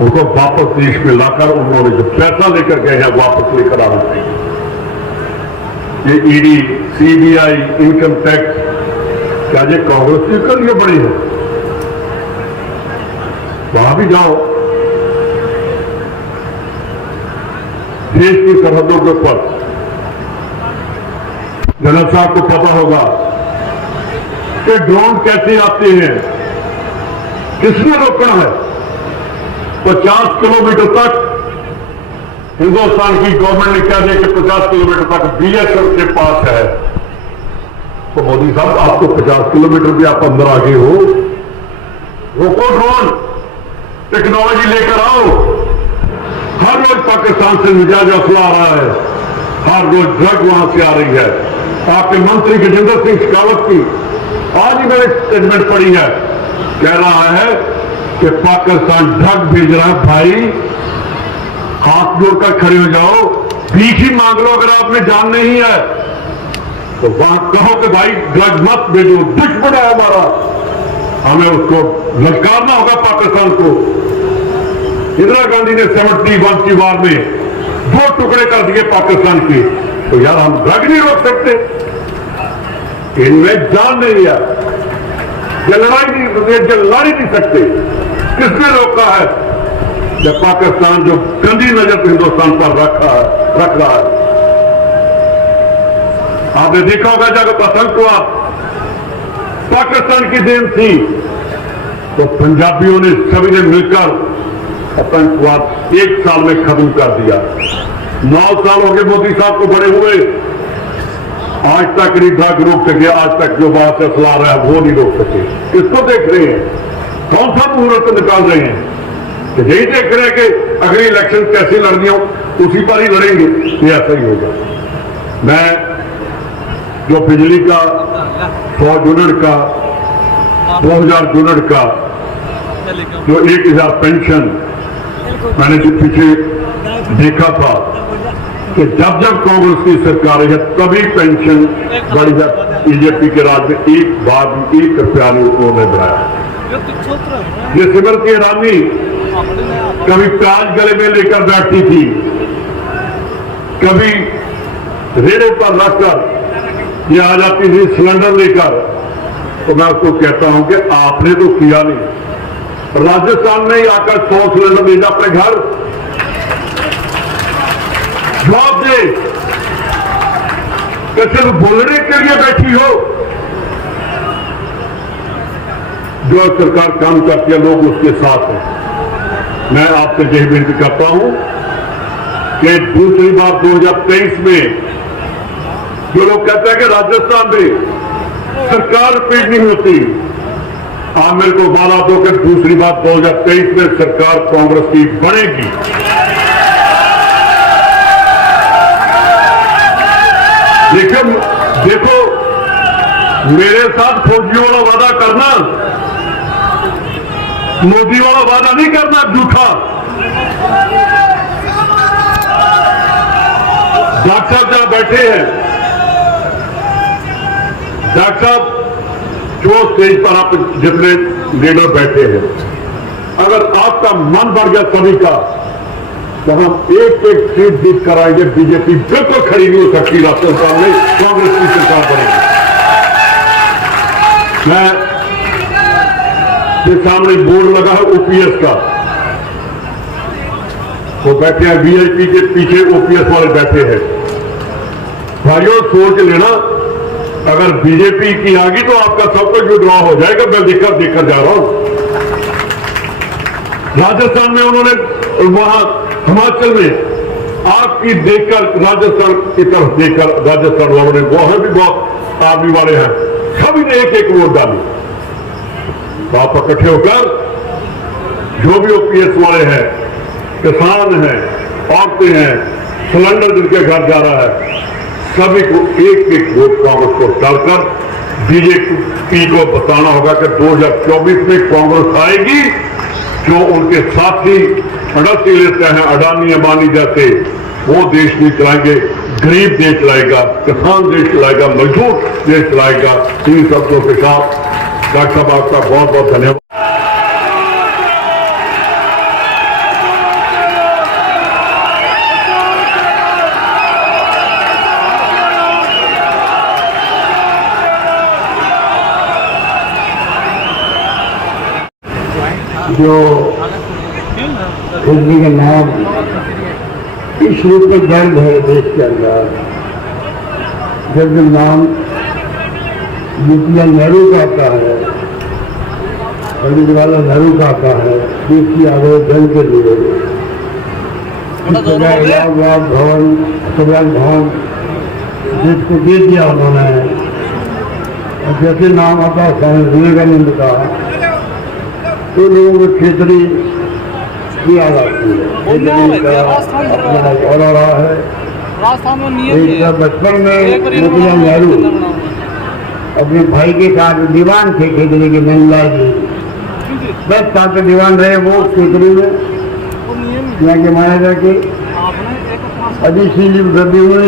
उनको वापस देश में लाकर उन्होंने जो पैसा लेकर गए हैं वापस लेकर आना चाहिए। ये ईडी, सीबीआई, इनकम टैक्स, क्या ये कांग्रेस के लिए बड़ी है? वहां भी जाओ। देश की सरहदों के ऊपर जनरल साहब को पता होगा कि ड्रोन कैसे आते हैं, किसने रोकना है। 50 किलोमीटर तक हिंदुस्तान की गवर्नमेंट ने कह दिया कि 50 किलोमीटर तक बीएसएफ के पास है। तो मोदी साहब, आपको 50 किलोमीटर भी आप अंदर आगे हो, रोको ड्रोन, टेक्नोलॉजी लेकर आओ। हर रोज पाकिस्तान से मिजाज असला आ रहा है, हर रोज ड्रग वहां से आ रही है। आपके मंत्री गजेंद्र सिंह शेखावत की आज ही मैंने स्टेटमेंट पढ़ी है, कह रहा है कि पाकिस्तान ड्रग भेज रहा है। भाई, हाथ जोड़कर खड़े हो जाओ, भीख ही मांग लो। अगर आपने जान नहीं है तो वहां कहो कि भाई ड्रग मत भेजो, दुश्मन है हमारा, हमें उसको ललकारना होगा पाकिस्तान को। इंदिरा गांधी ने 71 की वार में 2 टुकड़े कर दिए पाकिस्तान के, तो यार हम ड्रग नहीं रोक सकते? इनमें जान नहीं है, ये लड़ाई नहीं, ये लड़ ही नहीं सकते। किसने रोका है? जब पाकिस्तान जो गंदी नजर हिंदुस्तान पर रख रहा है। आपने देखा होगा जब आतंकवाद पाकिस्तान की देन थी तो पंजाबियों ने सभी ने मिलकर आतंकवाद 1 साल में खत्म कर दिया। 9 साल हो गए मोदी साहब को बड़े हुए, आज तक नहीं ड्रग रोक सके। आज तक जो बात से फैला रहा है वो नहीं रोक सके। किसको देख रहे हैं? कौन सा मुहूर्त निकाल रहे हैं? तो यही देख रहे हैं कि अगली इलेक्शन कैसे लड़नी हो, उसी पर ही लड़ेंगे। ये ऐसा ही होगा। मैं जो बिजली का 100 यूनिट का, 2000 यूनिट का, जो 1000 पेंशन मैंने जो पीछे देखा था कि जब जब कांग्रेस की सरकार है तभी पेंशन बढ़ी है। बीजेपी के राज में एक बार भी 1 रुपया नहीं उन्होंने बढ़ाया। ये स्मृति ईरानी कभी प्याज गले में लेकर बैठती थी, कभी रेड़े पर रखकर ये आ जाती थी सिलेंडर लेकर। तो मैं उसको कहता हूं कि आपने तो किया नहीं। राजस्थान में ही आकर 100 सिलेंडर भेजा अपने घर। जवाब दे, कि सिर्फ बोलने के लिए बैठी हो? जो सरकार काम करती है लोग उसके साथ हैं। मैं आपसे यही विनती करता हूं कि दूसरी बार 2023 में जो लोग कहते हैं कि राजस्थान में सरकार रिपीट नहीं होती, आप मेरे को वादा दो कि दूसरी बार 2023 में सरकार कांग्रेस की बनेगी। लेकिन देखो, मेरे साथ फौजियों वाला वादा करना, मोदी वाला वादा नहीं करना झूठा। डॉक्टर साहब जहां बैठे हैं, डॉक्टर साहब जो स्टेज पर आप जितने लीडर बैठे हैं, अगर आपका मन बढ़ गया सभी का, तो हम एक एक सीट जीत कराएंगे। बीजेपी बिल्कुल खड़ी नहीं हो सकती राजस्थान में, कांग्रेस की सरकार बनेगी। मैं ये सामने बोर्ड लगा है ओपीएस का, वो बैठे हैं वीआईपी के पीछे, ओपीएस वाले बैठे हैं। भाइयों सोच लेना, अगर बीजेपी की आ गई तो आपका सब कुछ विड्रॉ हो जाएगा। मैं देखकर जा रहा हूं। राजस्थान में उन्होंने वहां हिमाचल में आपकी देखकर, राजस्थान की तरफ देखकर राजस्थान वालों ने, वहां भी बहुत आर्मी वाले हैं, सभी ने एक एक वोट डाली। तो आप इकट्ठे होकर जो भी ओपीएस वाले हैं, किसान हैं, औरतें हैं, सिलेंडर जिनके घर जा रहा है, सभी को एक एक वोट कांग्रेस को डालकर बीजेपी को बताना होगा कि 2024 में कांग्रेस आएगी। जो उनके साथी अड़ती लेते हैं, अडानी अंबानी जैसे, वो देश नहीं चलाएंगे। गरीब देश चलाएगा, किसान देश चलाएगा, मजदूर देश चलाएगा। इन शब्दों के साथ डॉक्टर साहब आपका बहुत बहुत धन्यवाद। जो हिंदी के नाम इस रूप में दर्द है देश के अंदर, जब नाम मोतीलाल नेहरू का आता है, पंडित जवाहरलाल नेहरू का आता है, देश की आजादी के लिए इलाहाबाद भवन, संविधान भवन देश को दे दिया उन्होंने। और जैसे नाम आता है स्वामी विवेकानंद का, तो लोगों को क्षेत्रीय की याद आती है। अपना और रहा है। एक बचपन में मोतीलाल नेहरू अपने भाई के साथ दीवान थे खेतरी के नंदलाल जी, 10 साल के दीवान रहे वो खेतरी में। यहाँ के माना जाके अजीत सिंह जी रबी में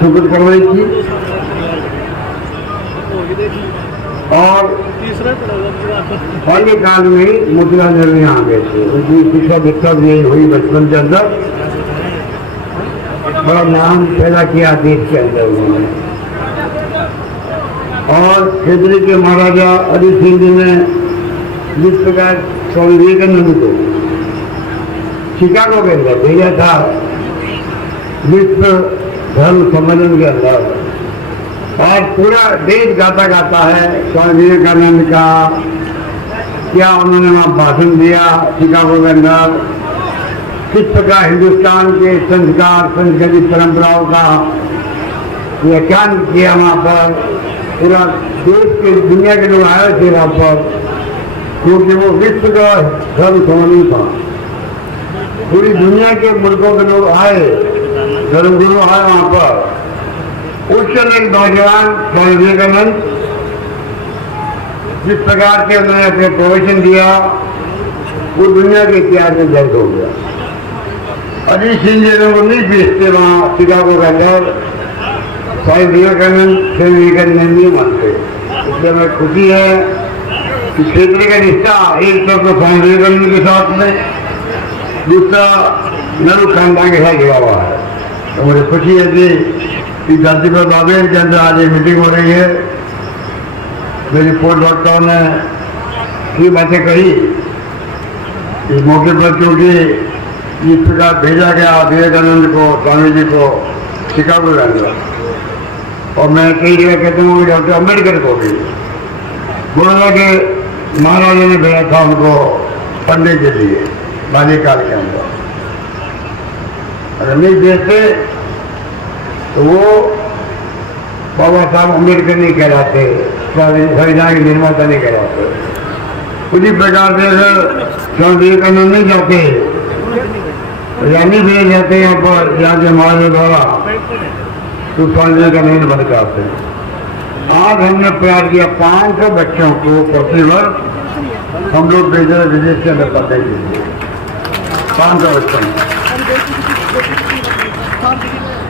शुक्र करवाई थी, और पहले काल में ही मोतीलाल नेहरू यहाँ आ गए थे। उनकी शिक्षा दीक्षा यही हुई बचपन के अंदर, बड़ा नाम पैदा किया देश के अंदर उन्होंने। और क्षेत्रीय के महाराजा अजीत सिंह जी ने जिस प्रकार स्वामी विवेकानंद को शिकागो के अंदर भेजा था विश्व धर्म सम्मेलन के अंदर, और पूरा देश गाता गाता है स्वामी विवेकानंद का, क्या उन्होंने वहाँ भाषण दिया शिकागो के अंदर, किस प्रकार हिंदुस्तान के संस्कार संस्कृति परंपराओं का व्याख्यान किया वहाँ पर। पूरा देश के दुनिया के लोग आए थे वहाँ पर, क्योंकि वो विश्व का धर्म सम्मेलन था। पूरी दुनिया के मुल्कों के लोग आए, धर्मगुरु आए वहाँ पर। उस समय एक नौजवान स्वामी विवेकानंद जिस प्रकार के उन्होंने अपने प्रवचन दिया, वो दुनिया के इतिहास में दर्ज हो गया। अजीत सिंह जी को नहीं बेचते वहाँ शिकागो के अंदर, स्वामी विवेकानंद से विवेकानंद नहीं मानते। इसलिए हमें खुशी है कि क्षेत्र का रिश्ता एक तरफ तो स्वामी विवेकानंद के साथ में, दूसरा नेहरू खानदान के साथ जुड़ा हुआ है। तो मुझे खुशी है कि धरती पर बाबेर के अंदर आज एक मीटिंग हो रही है। मेरी पोस्ट डॉक्टरों ने ये बातें कही इस मौके पर, क्योंकि इस प्रकार भेजा गया विवेकानंद को, स्वामी जी को शिकागो के अंदर, और मैं कई जगह कहता हूँ डॉक्टर अम्बेडकर को भी बोला कि महाराजा ने भेजा था उनको पढ़ने के लिए बाल्यकाल के अंदर, अगर नहीं देते तो वो बाबा साहब अम्बेडकर नहीं कहलाते, संविधान के निर्माता नहीं कहलाते। उसी प्रकार से अगर स्वामी विवेकानंद नहीं जाते या नहीं भेजे जाते यहाँ पर यहाँ के महाराजा द्वारा, तो स्वामी विवेकानंद बन जाते। आज हमने प्रयास किया 500 बच्चों को प्रति वर्ष हम लोग भेज रहे विदेश के अंदर पढ़ने के लिए। 500 बच्चों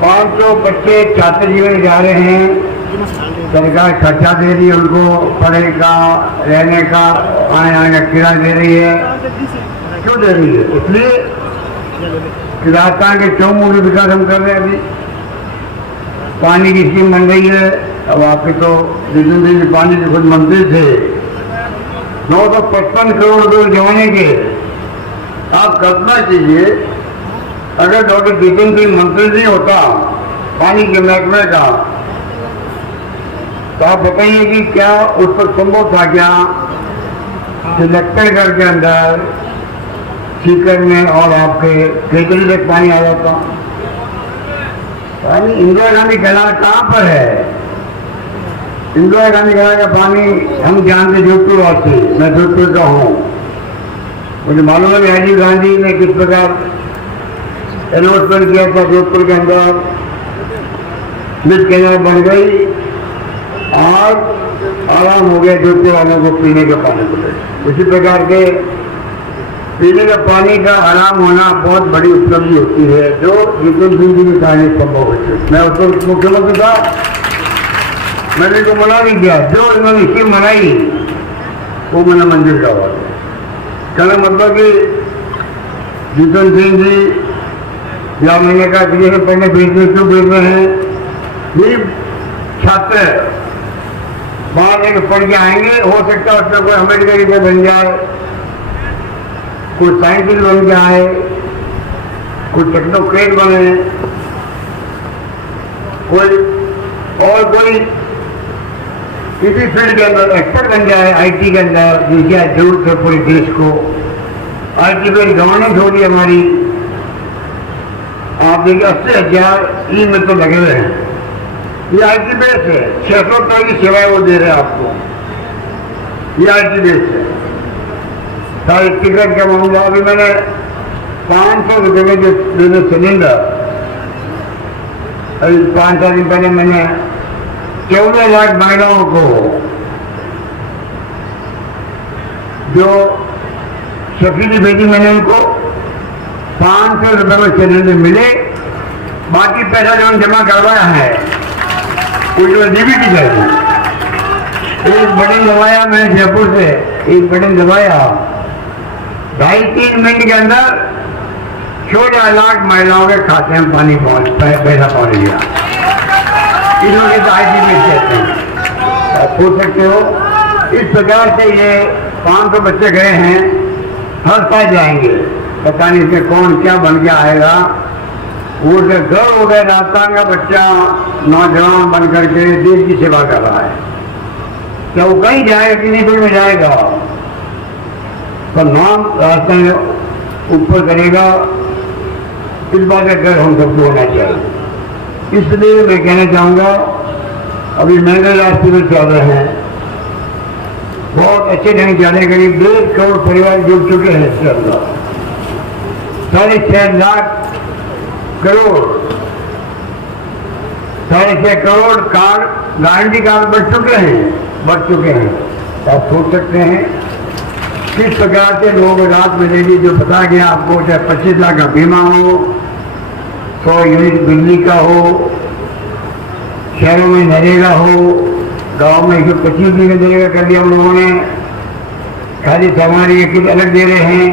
500 बच्चे छात्र जीवन जा रहे हैं। सरकार खर्चा दे रही है उनको, पढ़ने का, रहने का, आने का किराया दे रही है। क्यों दे रही है? इसलिए कि राजस्थान के चौमुखी विकास हम कर रहे हैं। अभी पानी की स्कीम बन रही है। अब आपके तो जितने भी पानी के खुद मंत्री थे 955 करोड़ रुपये जमाने के। आप कल्पना कीजिए अगर डॉक्टर जितेंद्र सिंह मंत्री नहीं होता पानी के महकमे का, तो आप बताइए कि क्या उस पर संभव था क्या कि लखनऊ के अंदर सीकर में और आपके केकड़ी तक पानी आ जाता? पानी इंदिरा गांधी कहला कहाँ पर है? इंदिरा गांधी कहला का पानी हम जानते जोधपुर वासी, मैं जोधपुर का हूँ, मुझे मालूम है कि राजीव गांधी ने किस प्रकार एनवर्समेंट किया था जोधपुर के अंदर, मिड कैनाल बन गई और आराम हो गया जोधपुर वालों को पीने के पानी को। उसी प्रकार के पीने का पानी का आराम होना बहुत बड़ी उपलब्धि होती है, जो जितेंद्र सिंह जी की कहानी संभव होती है। मैं उस वक्त मुख्यमंत्री था, मैंने को मना नहीं किया, जो इन्होंने स्कीम बनाई वो मैंने मंजूर किया। कहना मतलब कि जितेंद्र सिंह जी या मैंने कहा विदेश में पढ़ने भेजने क्यों भेज रहे हैं? ये छात्र बाहर लेकर पढ़ के आएंगे, हो सकता है उसमें कोई अम्बेडकर को बन जाए, कोई साइंटिस्ट बन के आए, कोई टेक्नोक्रेट बने, कोई और कोई किसी फील्ड के अंदर एक्सपर्ट बन जाए, आईटी के अंदर, जिसकी जरूरत है पूरे देश को। आईटी पर गवर्नेंस हो रही हमारी। आप देखिए 80,000 ई में तो लगे हुए हैं। ये आईटी बेस है, 600 तरह की सेवाएं वो दे रहे हैं आपको। ये आईटी बेस है। सारे टिकट का मामला अभी मैंने 500 रुपये में जो सिलेंडर, अभी 5-4 दिन पहले मैंने 14 लाख महिलाओं को जो सब्सिडी भेजी, मैंने उनको 500 रुपये में सिलेंडर मिले। बाकी पैसा जो जमा करवाया है उसमें डीबीटी चाहिए। एक बटन दबाया मैंने जयपुर से, एक बटन दबाया 2.5-3 मिनट के अंदर 14 लाख महिलाओं के खाते में पैसा पहुंच गया। इन्होंने तो आईटी में कहते हैं, आप पूछ सकते हो। इस प्रकार से ये 500 बच्चे गए हैं, हर साल जाएंगे, पता नहीं इसमें कौन क्या बन के आएगा। वो से गर्व हो गया, राजस्थान का बच्चा नौजवान बन करके देश की सेवा कर रहा है। क्या वो कहीं जाएगा, किसी फील्ड में जाएगा, तो नाम राजस्थान ऊपर करेगा। इस बात का गर्व हम सबको होना चाहिए। इसलिए मैं कहना चाहूँगा, अभी महंगाई राष्ट्रीय में चल रहे हैं, बहुत अच्छे ढंग से जाने करीब 1.5 करोड़ परिवार जुड़ चुके हैं इसके अंदर। 6.5 lakh crore 6.5 crore card, guarantee card बढ़ चुके हैं। आप सोच सकते हैं किस प्रकार से लोग रात मिलेगी। जो बता गया आपको, चाहे 25 लाख का बीमा हो, 100 यूनिट बिजली का हो, शहरों में नरेगा हो, गांव में 125 दिन नरेगा कर दिया हम लोगों ने। खाली सामान्य की किट अलग दे रहे हैं।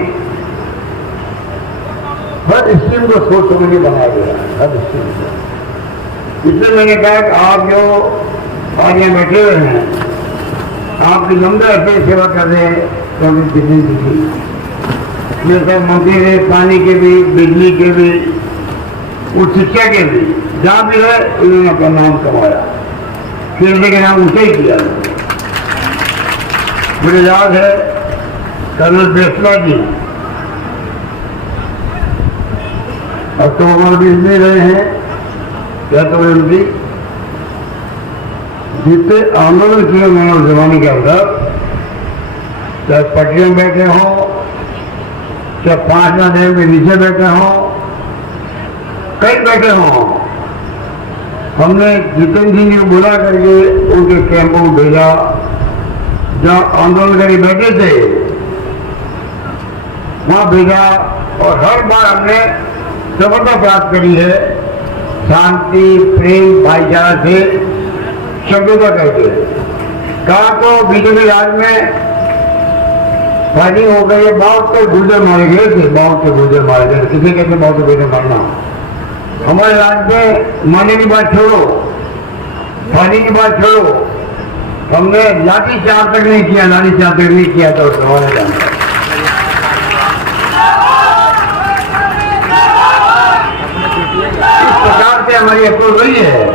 हर स्कीम को सोच समझ के बनाया गया, हर स्कीम को। इसलिए मैंने कहा कि आप जो आज यहाँ बैठे हुए हैं, आपकी लंबे अरसे सेवा कर रहे हैं कितनी दीजिए। ये सब मंत्री रहे, पानी के भी, बिजली के भी, उच्च शिक्षा के भी, जहाँ भी है उन्होंने अपना नाम कमाया। केंद्र के नाम ऊंचा ही किया। मुझे याद है कर्नल बेसला जी अब तो हमारे बीच में रहे हैं, क्या तो उनकी जितने आंदोलन किए उन्होंने जमाने के अंदर, चाहे पटरियों में बैठे हों, चाहे 5 नदी में नीचे बैठे हों, कई बैठे हों, हमने जितेंद्र सिंह जी को बुला करके उनके कैंपों में भेजा जहाँ आंदोलनकारी बैठे थे, वहां भेजा। और हर बार हमने सफलता प्राप्त करी है, शांति, प्रेम, भाईचारा से समझौता करके। कहा तो बीजेपी राज में फायरिंग हो गई, बहुत से गुर्जर मारे गए थे, बहुत से गुर्जर मारे गए, किसी कहते बहुत से गुर्जर मारना। हमारे राज्य में मारने की बात छोड़ो, फायरिंग की बात छोड़ो, हमने लाठी चार्ज तक नहीं किया, लाठी चार्ज तक नहीं किया तो हमारे जानते। इस प्रकार से हमारी अप्रोच रही है,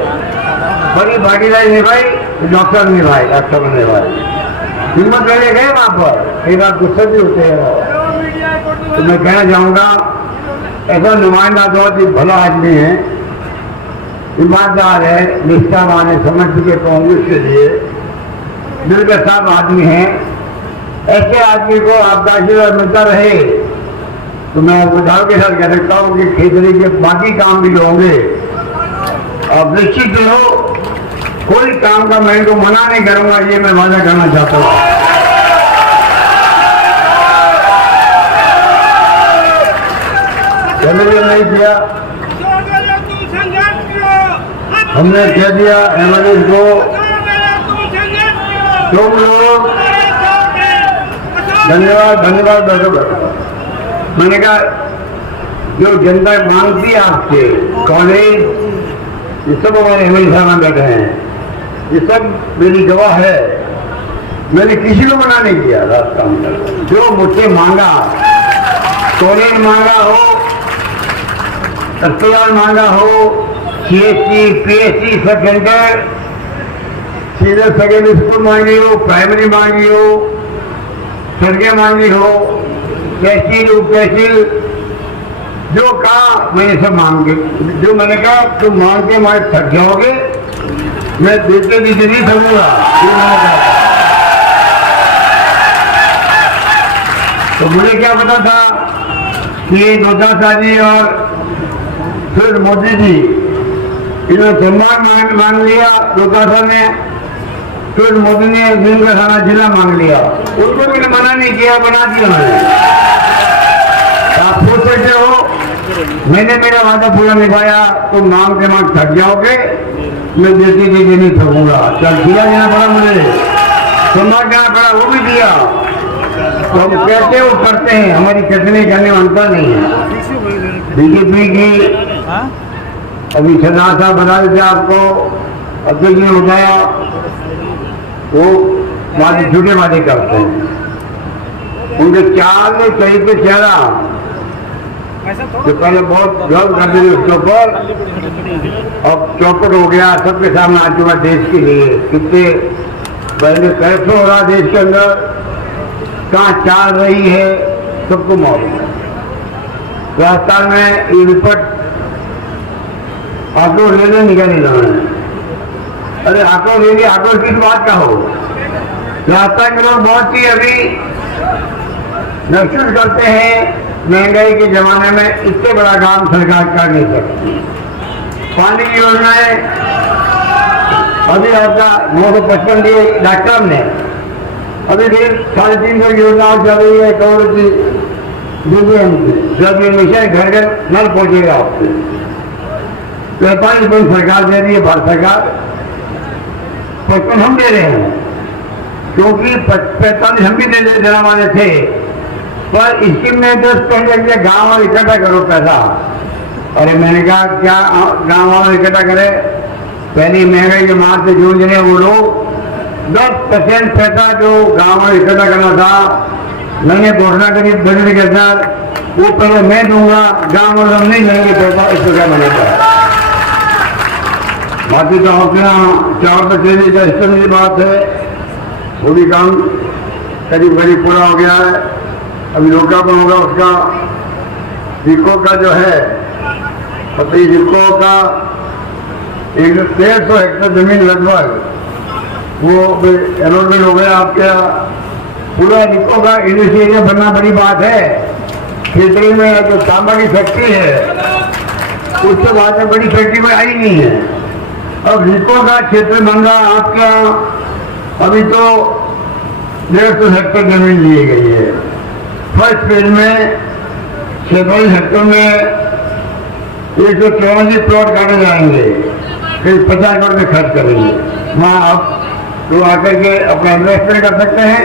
बड़ी भागीदारी निभाई, डॉक्टर निभाई, डॉक्टर ने निभाई, हिम्मत लेने गए वहां पर। एक बार गुस्से भी होते हैं, तो मैं कहना चाहूंगा ऐसा नुमाइंदा बहुत ही भला आदमी है, ईमानदार है, निष्ठावान है, समझ चुके कांग्रेस के लिए दिल के साफ आदमी है। ऐसे आदमी को आपका आशीर्वाद मिलता रहे तो मैं उदाहरण के साथ कह सकता हूँ कि खेतरी के बाकी काम भी होंगे। अब निश्चित रहो, कोई काम का मैं इनको मना नहीं करूंगा, ये मैं वादा करना चाहता हूँ। नहीं किया, हमने कह दिया एमएलए को, तुम लोग धन्यवाद धन्यवाद बैठो बैठो। मैंने कहा जो जनता मांगती है आपसे, कॉलेज, ये सब हमारे एमएलए साहब बैठे हैं, ये सब मेरी गवाह है। मैंने किसी को मना नहीं किया रास्ता में, जो मुझसे मांगा, कॉलेज मांगा हो, अस्पताल मांगा हो, CSC, PSC, sub centre, senior secondary school मांगी हो, प्राइमरी मांगी हो, सड़कें मांगी हो, तहसील उपतहसील, जो कहा मैंने सब मांगे। जो मैंने कहा तुम मांग के मारे थक जाओगे, मैं देते दीजिए नहीं थकूंगा। तो मुझे क्या पता था कि गोदासा जी और फिर मोदी जी इन्होंने सम्मान मांग लिया गोदासा ने, फिर मोदी ने नीम का थाना जिला मांग लिया, उनको भी मना नहीं किया, बना दिया मैंने। आप सोच सकते हो मैंने मेरा वादा पूरा निभाया, तुम मांग के मांग थक जाओगे, मैं देती दीजिए नहीं थकूंगा। चल दिया देना पड़ा, मुझे सम्मान देना पड़ा, वो भी दिया। तो हम कहते वो करते हैं, हमारी कितने करने मानता नहीं है। बीजेपी की अभी सरदार साहब बता देते आपको, अध्यक्ष ने बताया, वो वादे झूठे वादे करते हैं। उनके चाल में कहीं पे चेहरा जो पहले बहुत गर्व करते थे उसके ऊपर, अब चौपट हो गया, सबके सामने आ चुका देश के लिए। कितने पहले कैसे हो रहा देश के अंदर, कहाँ चाल रही है, सबको मालूम है। राजस्थान में ये विपट आटो रेलवे निकाली जाना है। अरे आटो रेलवे, आटो किस बात का हो? राजस्थान के लोग बहुत ही अभी नक्सल करते हैं, महंगाई के जमाने में इससे बड़ा काम सरकार कर नहीं सकती। पानी की योजनाएं अभी आपका 955 दिए डॉक्टर ने, अभी भी 350 योजनाएं चल रही है करोड़ की जब हमेशा घर घर नल पहुंचेगा आपसे। 45 सरकार दे रही है, भारत सरकार 55 हम दे रहे हैं, क्योंकि 45 हम भी देना वाले थे, पर स्कीम में 10% गाँव वाले इकट्ठा करो पैसा। अरे मैंने कहा क्या गाँव वाले इकट्ठा करे, पहली महंगाई के मार से जूझ रहे वो लोग, 10% पैसा जो गाँव वाले इकट्ठा करना था, मैंने घोषणा करी बजट के अंदर, वो पहले मैं दूंगा, गाँव वाले हम नहीं लेंगे पैसा, इस प्रकार मैंने कहा। बाकी तो आपके यहाँ 4 बजे का स्टेशन की बात है, वो भी काम करीब करीब पूरा हो गया है। अभी लोकार्पण होगा उसका। जिको का जो है पति जिको का 150 हेक्टेयर जमीन लगभग वो अलॉटमेंट हो गया आपके यहाँ। पूरा जिको का इंडस्ट्री एरिया बनना बड़ी बात है। खेतरी में जो तांबा की फैक्ट्री है उसके बाद में बड़ी फैक्ट्री में आई नहीं है। अब रिको का क्षेत्र बन रहा है आपके यहाँ। अभी तो 150 हेक्टेयर जमीन ली गई है। फर्स्ट फेज में 46 हेक्टेयर में 184 प्लॉट काटे जाएंगे, फिर 50 करोड़ में खर्च करेंगे। वहाँ आप तो आकर के अपना इन्वेस्टमेंट कर सकते हैं,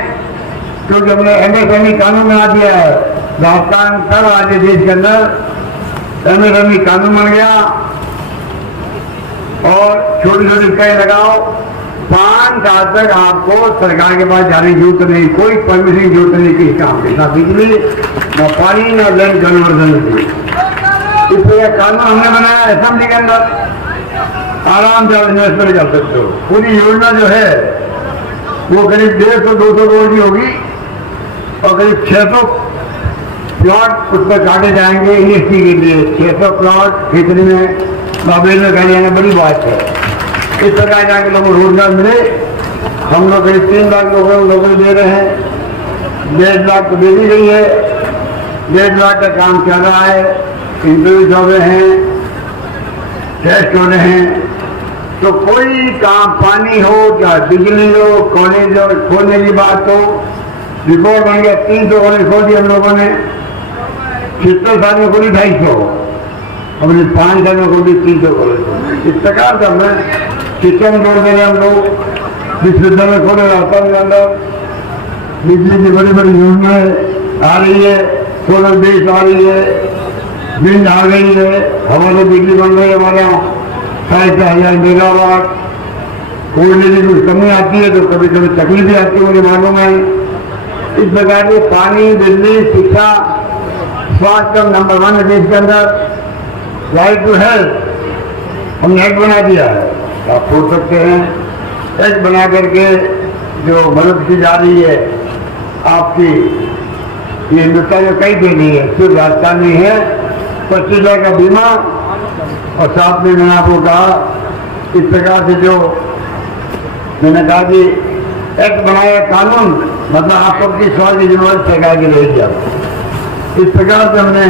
क्योंकि हमने MSME कानून बना दिया है। राजस्थान सब आज देश के अंदर MSME कानून बन गया और छोटी छोटी इकाई लगाओ। 5 साल तक आपको सरकार के पास जाने की जरूरत नहीं, कोई परमिशन की जरूरत नहीं किसी काम की, ना बिजली ना पानी ना लैंड कन्वर्जन की। इसलिए कानून हमने बनाया असेंबली के अंदर, आराम से आप इन्वेस्टमेंट कर सकते हो। पूरी योजना जो है वो करीब 150-200 करोड़ की होगी और करीब 600 प्लॉट उस पर काटे जाएंगे इंडस्ट्री के लिए। 600 प्लॉट खेतरी में बाबेल में काटे जाएंगे, बड़ी बात है। इस प्रकार जाके लोगों को रोजगार मिले। हम लोग करीब 3 लाख लोगों को नौकरी दे रहे हैं। 1.5 लाख तो दे दी गई है, 1.5 लाख का काम चल रहा है। इंटरव्यू हो रहे हैं, टेस्ट हो रहे हैं। तो कोई काम पानी हो या बिजली हो, कॉलेज हो, खोलने की बात हो, रिपोर्ट बन गया 300 कॉलेज खोल दिए हम लोगों ने। 70 साल में खोली 250, हमने 5 साल में खोली 300 कॉलेज। इस प्रकार से हमने सिस्टम जोड़ दे रहे हम लोग। विश्वविद्यालय खोले राजस्थान के अंदर, बिजली की बड़ी बड़ी योजनाएं आ रही है, सोलर बेस आ रही है, विंड आ गई है, हमारे बिजली बन रही है हमारा 4,500 मेगावाट। कोयले की कुछ कमी आती है तो कभी कभी तकलीफ भी आती है, मुझे मालूम है। इस प्रकार के पानी, बिजली, शिक्षा, स्वास्थ्य नंबर 1 है देश के अंदर। राइट टू हेल्थ हमने एक्ट बना दिया है, आप सोच सकते हैं। एक्ट बना करके जो मदद की जा रही है आपकी, ये हिंदुस्तान में कई दे रही है, सिर्फ राजस्थान में है। 25 लाख का बीमा और साथ में मैंने आपको कहा इस प्रकार से जो मैंने कहा कि एक्ट बनाया कानून, मतलब आप सबकी स्वास्थ्य की जिम्मेदारी सरकार की रहेगी। इस प्रकार से हमने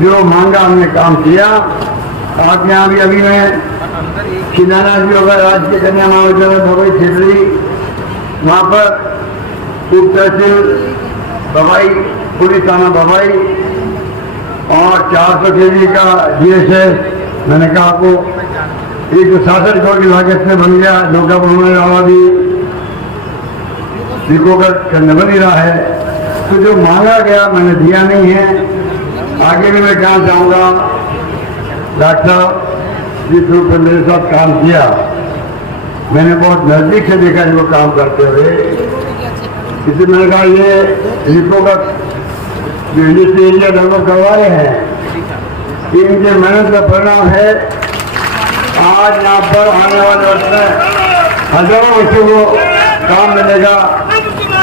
जो मांगा हमने काम किया। आपके यहाँ भी अभी मैं शिलान्यास भी होगा राज्य के कन्या महाविद्यालय भवई खेतरी, वहाँ पर उप तहसील भवाई, पुलिस थाना भवाई और 400 kV का GSS। मैंने कहा आपको 167 करोड़ की लागत से बन गया। लोकार्पण होने वाला भी जिको का बन ही रहा है। तो जो मांगा गया मैंने दिया नहीं है। आगे भी मैं कहना चाहूँगा, डॉक्टर जिस रूप में मेरे साथ काम किया, मैंने बहुत नजदीक से देखा इनको काम करते हुए। इसलिए मैंने कहा ये जिको का जो इंडस्ट्री एरिया डेवलप करवा रहे हैं, इनके मेहनत का परिणाम है। आज यहाँ पर आने वाले वक्त में हजारों बच्चों को काम मिलेगा,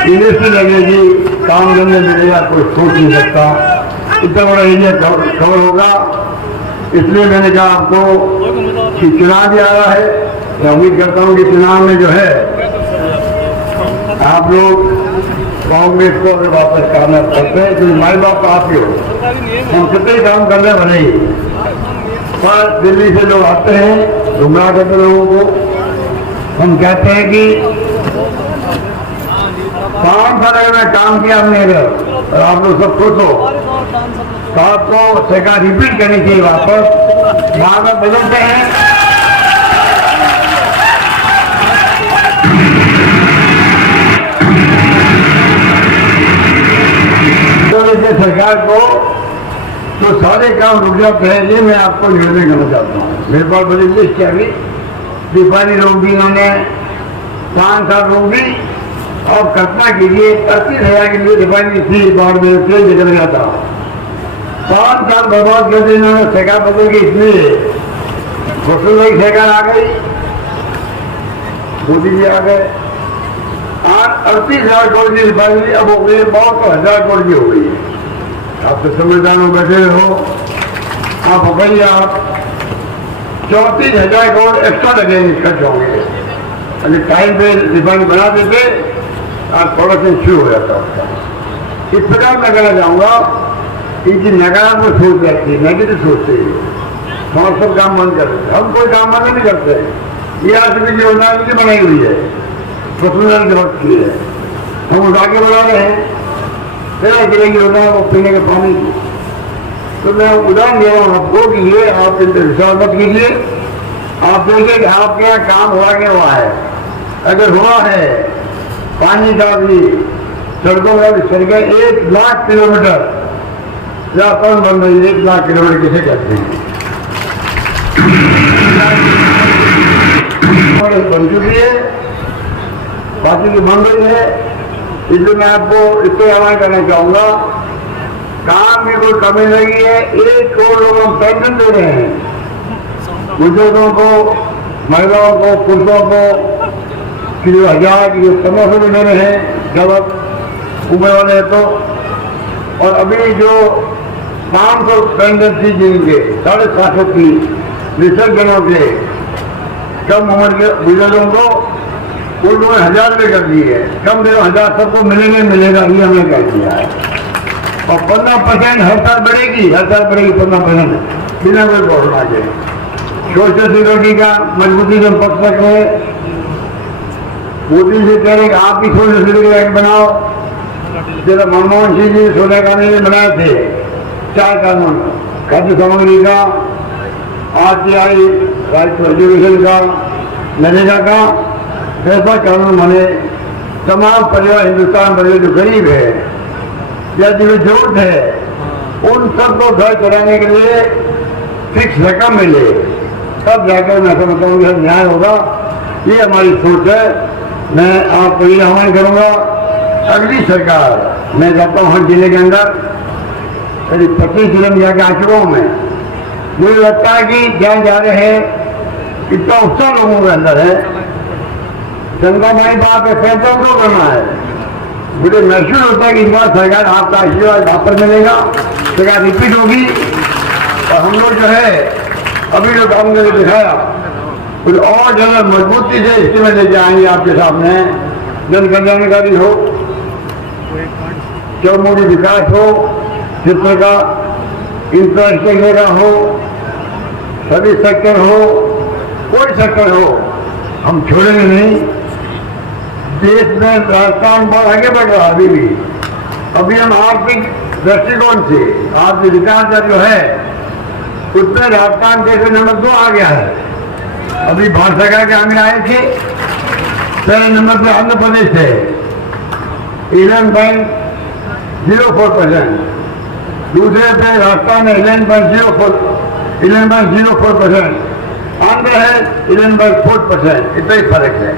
इंडस्ट्री लगेगी, काम करने मिलेगा, कोई सोच नहीं सकता। इतना बड़ा एरिया कवर होगा। इसलिए मैंने कहा आपको कि चुनाव भी आ रहा है। मैं उम्मीद करता हूँ कि चुनाव में जो है आप लोग कांग्रेस को अगर वापस करना पड़ते हैं, क्योंकि माई बाप आप ही हो, हम कितने काम करने वाले ही। पर दिल्ली से लोग आते हैं गुमराह करते लोगों को। हम कहते हैं कि 5 साल अगर मैं काम किया हमने, अगर और आप लोग सब खुश हो तो आपको सरकार रिपीट करनी चाहिए वापस। वहां पर बदलते हैं सरकार को, तो सारे काम रुक जाते हैं। ये मैं आपको निवेदन करना चाहता हूँ। मेरे पास बड़ी लिस्ट है अभी। दीपावली रोक दी इन्होंने, 5 साल रोक दी। और कल्पना कीजिए 31,000 के लिए दीपावली थी, बाढ़ में ट्रेन निकल गया था। 5 साल बर्बाद कर दिए इन्होंने, सरकार बदल गई। इसलिए वसुंधरा की सरकार आ गई, मोदी जी आ गए, आज 38,000 करोड़ की रिफाइनरी अब हो गई, 72,000 करोड़ की हो गई है। आप तो समझदार में बैठे हो, आप बताइए, आप 34,000 करोड़ एक्स्ट्रा लगेंगे, खर्च होंगे। अगर टाइम पे रिफाइनरी बना देते आज प्रोडक्शन शुरू हो जाता उसका। इस प्रकार मैं कहना चाहूंगा, इनकी नकारात्मक सोच रहती है, नेगेटिव सोचते हैं, हम सब काम बंद कर देते, हम कोई काम बंद नहीं करते। ये आरसीबी की योजना इनकी बनाई हुई है, वसुंधरा के वक्त की है, हम उठा के बना रहे हैं। तेरह जिले की योजना है वो पीने के पानी की। तो मैं उदाहरण दे रहा हूँ आपको कि ये आप इन पर विश्वास मत कीजिए, आप देखिए कि आपके यहाँ काम हुआ क्या हुआ है। अगर हुआ है पानी का भी, सड़कों का भी, सड़कें 1 लाख किलोमीटर या कौन बन रही है, 1 लाख किलोमीटर किसे कहते हैं, बन चुकी है, बाकी की बन रही है। इसलिए मैं आपको इसको आह्वान करना चाहूंगा, काम में कोई कमी नहीं है। 1 करोड़ लोग हम पेंशन दे रहे हैं, बुजुर्गों को, महिलाओं को, पुरुषों को, कि जो 1000 की 1500 भी दे रहे हैं जब उम्र वाले हैं तो। और अभी जो 500 पेंशन थी जिनके 750 की रिसर्च जनों के कम उम्र के बुजुर्गों को उन्होंने 1000 रुपये कर दिए है, कम से कम 1000 सबको मिलेगा मिलेगा, ये हमने कह दिया है। और 15% हर साल बढ़ेगी, हर साल बढ़ेगी 15% बिना कोई प्रॉब्लम आ जाए। सोशल सिक्योरिटी का मजबूती से पक्ष रख रहे, मोदी से कह रहे कि आप भी सोशल सिक्योरिटी एक्ट बनाओ, जैसे मनमोहन सिंह जी सोनिया गांधी ने बनाए थे 4 कानून, खाद्य सामग्री का, RTI राइट टू एजुकेशन का, नरेगा का, ऐसा कानून बने। तमाम परिवार हिंदुस्तान परिवार जो गरीब है या जिन्हें जरूरत है उन सबको घर चलाने के लिए फिक्स रकम मिले, तब जाकर मैं समझता हूँ कि न्याय होगा। ये हमारी सोच है। मैं आपको ये आह्वान करूँगा, अगली सरकार, मैं जाता हूँ हर जिले के अंदर, करीब 25 जिले में जाकर आ चुका हूँ मैं। मुझे लगता है कि जहाँ जा रहे हैं इतना उत्साह लोगों के अंदर है, जनता माई बात है, फैसला उनको करना है। मुझे महसूस होता है कि इस बार सरकार आपका आशीर्वाद आप पर मिलेगा, सरकार रिपीट होगी। और हम लोग जो है अभी जो काम करके दिखाया कुछ और ज़्यादा मजबूती से इसके में लेके आएंगे आपके सामने। जन कल्याणकारी हो, चौमुखी विकास हो, चित्र का, इंफ्रास्ट्रक्चर का हो, सभी सेक्टर हो, कोई सेक्टर हो, हम छोड़ेंगे नहीं। देश में राजस्थान बहुत आगे बढ़ रहा है अभी भी। अभी हम आर्थिक दृष्टिकोण से आर्थिक विकास दर जो है उसमें राजस्थान देश में नंबर 2 आ गया है। अभी भारत सरकार के आगे आए थे, पहले नंबर पर आंध्र प्रदेश है 11.04%, दूसरे पे राजस्थान है 11.04%, आंध्र है 11.4%, इतना ही फर्क है।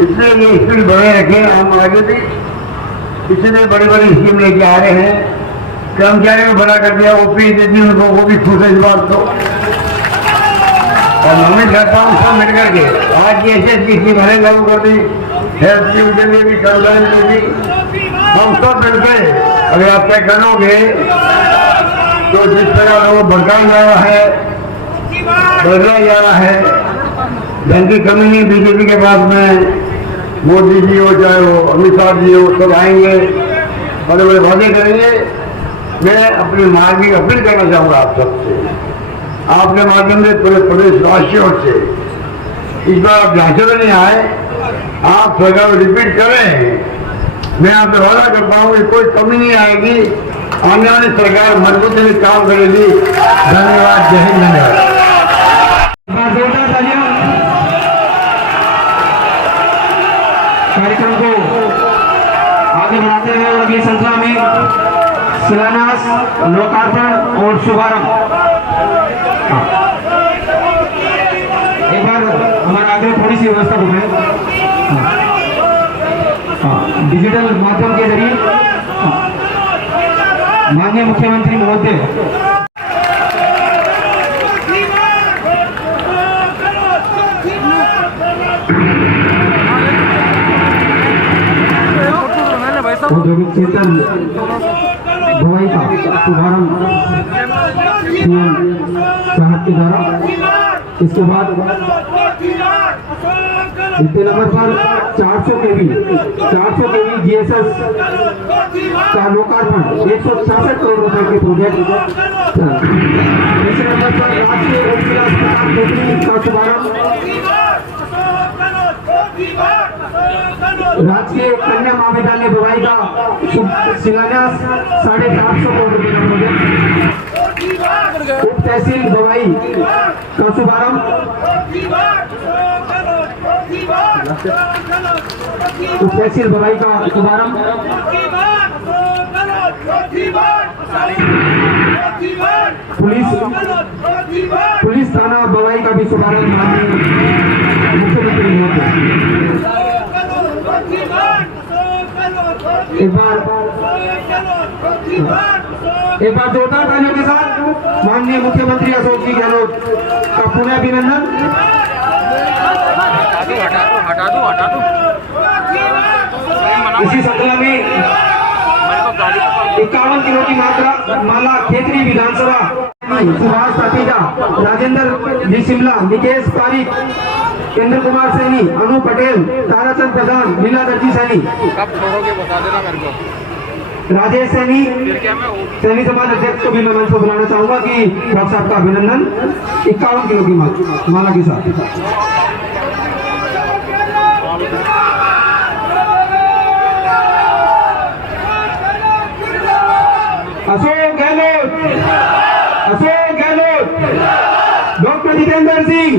इसलिए ये स्पीड बढ़े रखें, हम आगे भी इसीलिए बड़ी बड़ी स्कीम लेके आ रहे हैं। कर्मचारी को बड़ा कर दिया, ओपी दे दी उनको, वो भी खुश है इस बात तो। और मैं चाहता हूँ सब मिलकर के आज की SST की स्कीम है लागू कर दी, हेल्थ स्कीम के लिए भी, कर्मचारी के लिए भी, हम सब मिलकर अगर आप तय करोगे तो जिस तरह लोग भड़काया जा रहा है, बदला जा रहा है, धन की कमी नहीं बीजेपी के पास में। मोदी जी हो चाहे वो अमित शाह जी हो, सब आएंगे, बड़े बड़े वादे करेंगे। मैं अपनी मार्ग की अपील करना चाहूँगा आप सबसे, आपके माध्यम से पूरे प्रदेश वासियों से, इस बार आप झांसे में नहीं आए, आप सरकार को रिपीट करें। मैं आपसे वादा करता हूँ कि कोई कमी नहीं आएगी, आने वाली सरकार मजबूती से काम करेगी। धन्यवाद, जय हिंद, धन्यवाद। कार्यक्रम को आगे बढ़ाते हुए अगली संख्या में शिलान्यास, लोकार्पण और शुभारंभ। एक बार हमारा आगे थोड़ी सी व्यवस्था हो गई डिजिटल माध्यम के जरिए। माननीय मुख्यमंत्री महोदय औद्योगिक क्षेत्र दवाई का शुभारंभ सीएम साहब के द्वारा। इसके बाद द्वितीय नंबर पर 400 केवी जीएसएस का लोकार्पण 166 करोड़ रुपए के प्रोजेक्ट। तीसरे नंबर पर राष्ट्रीय उच्च जिला अस्पताल कोटरी का शुभारंभ। राजकीय कन्या महाविद्यालय बवाई का शिलान्यास 450 करोड़ रुपए का प्रोजेक्ट। उप तहसील बवाई का शुभारंभ। उप तहसील बवाई का शुभारंभ। पुलिस थाना बवाई का भी शुभारंभ माननीय मुख्यमंत्री महोदय। एक बार जोरदार तालियों के साथ माननीय मुख्यमंत्री अशोक जी गहलोत का पुनः अभिनंदन। हटा दो इसी श्रृंखला में 51 किलो की माला खेतरी विधानसभा सुभाष साथीजा, राजेंद्र जी शिमला, निकेश पारिक, केंद्र कुमार सैनी, अनु पटेल, ताराचंद प्रधान, लीला दर्जी सैनी, कब छोड़ोगे बता देना मेरे को। राजेश सैनी, सैनी समाज अध्यक्ष को भी मैं मंच पर बुलाना चाहूंगा कि डॉक्टर साहब का अभिनंदन 51 किलो की माला के साथ। अशोक गहलोत, डॉक्टर जितेंद्र सिंह,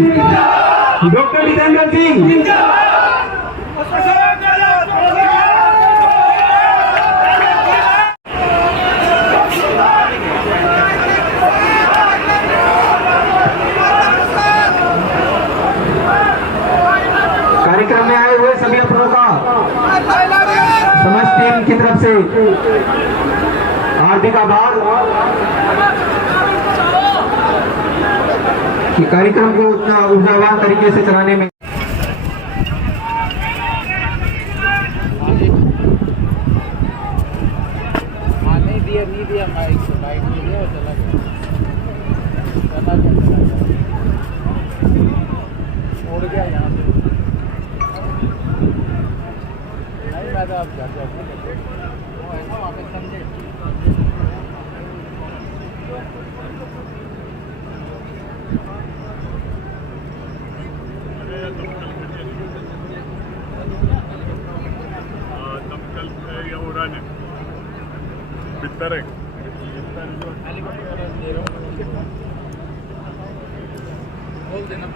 कार्यक्रम में आए हुए सभी अपनों का समस्त टीम की तरफ से हार्दिक आभार कि कार्यक्रम को उतना ऊर्जावान तरीके से चलाने में। नहीं दिया माइक नहीं दिया चला गया उड़ गया यहाँ से। नहीं मैं तो आप घर जाऊँगा ऐसा वापस समझे। बिस्तर है बोल देना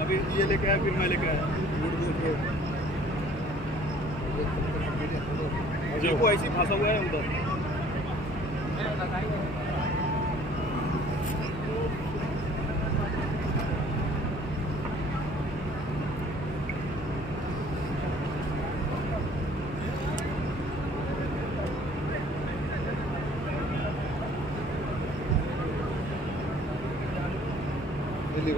अभी ये लेके आया फिर मैं लेके आया जी को ऐसी फंसा हुआ है उधर। दिल्ली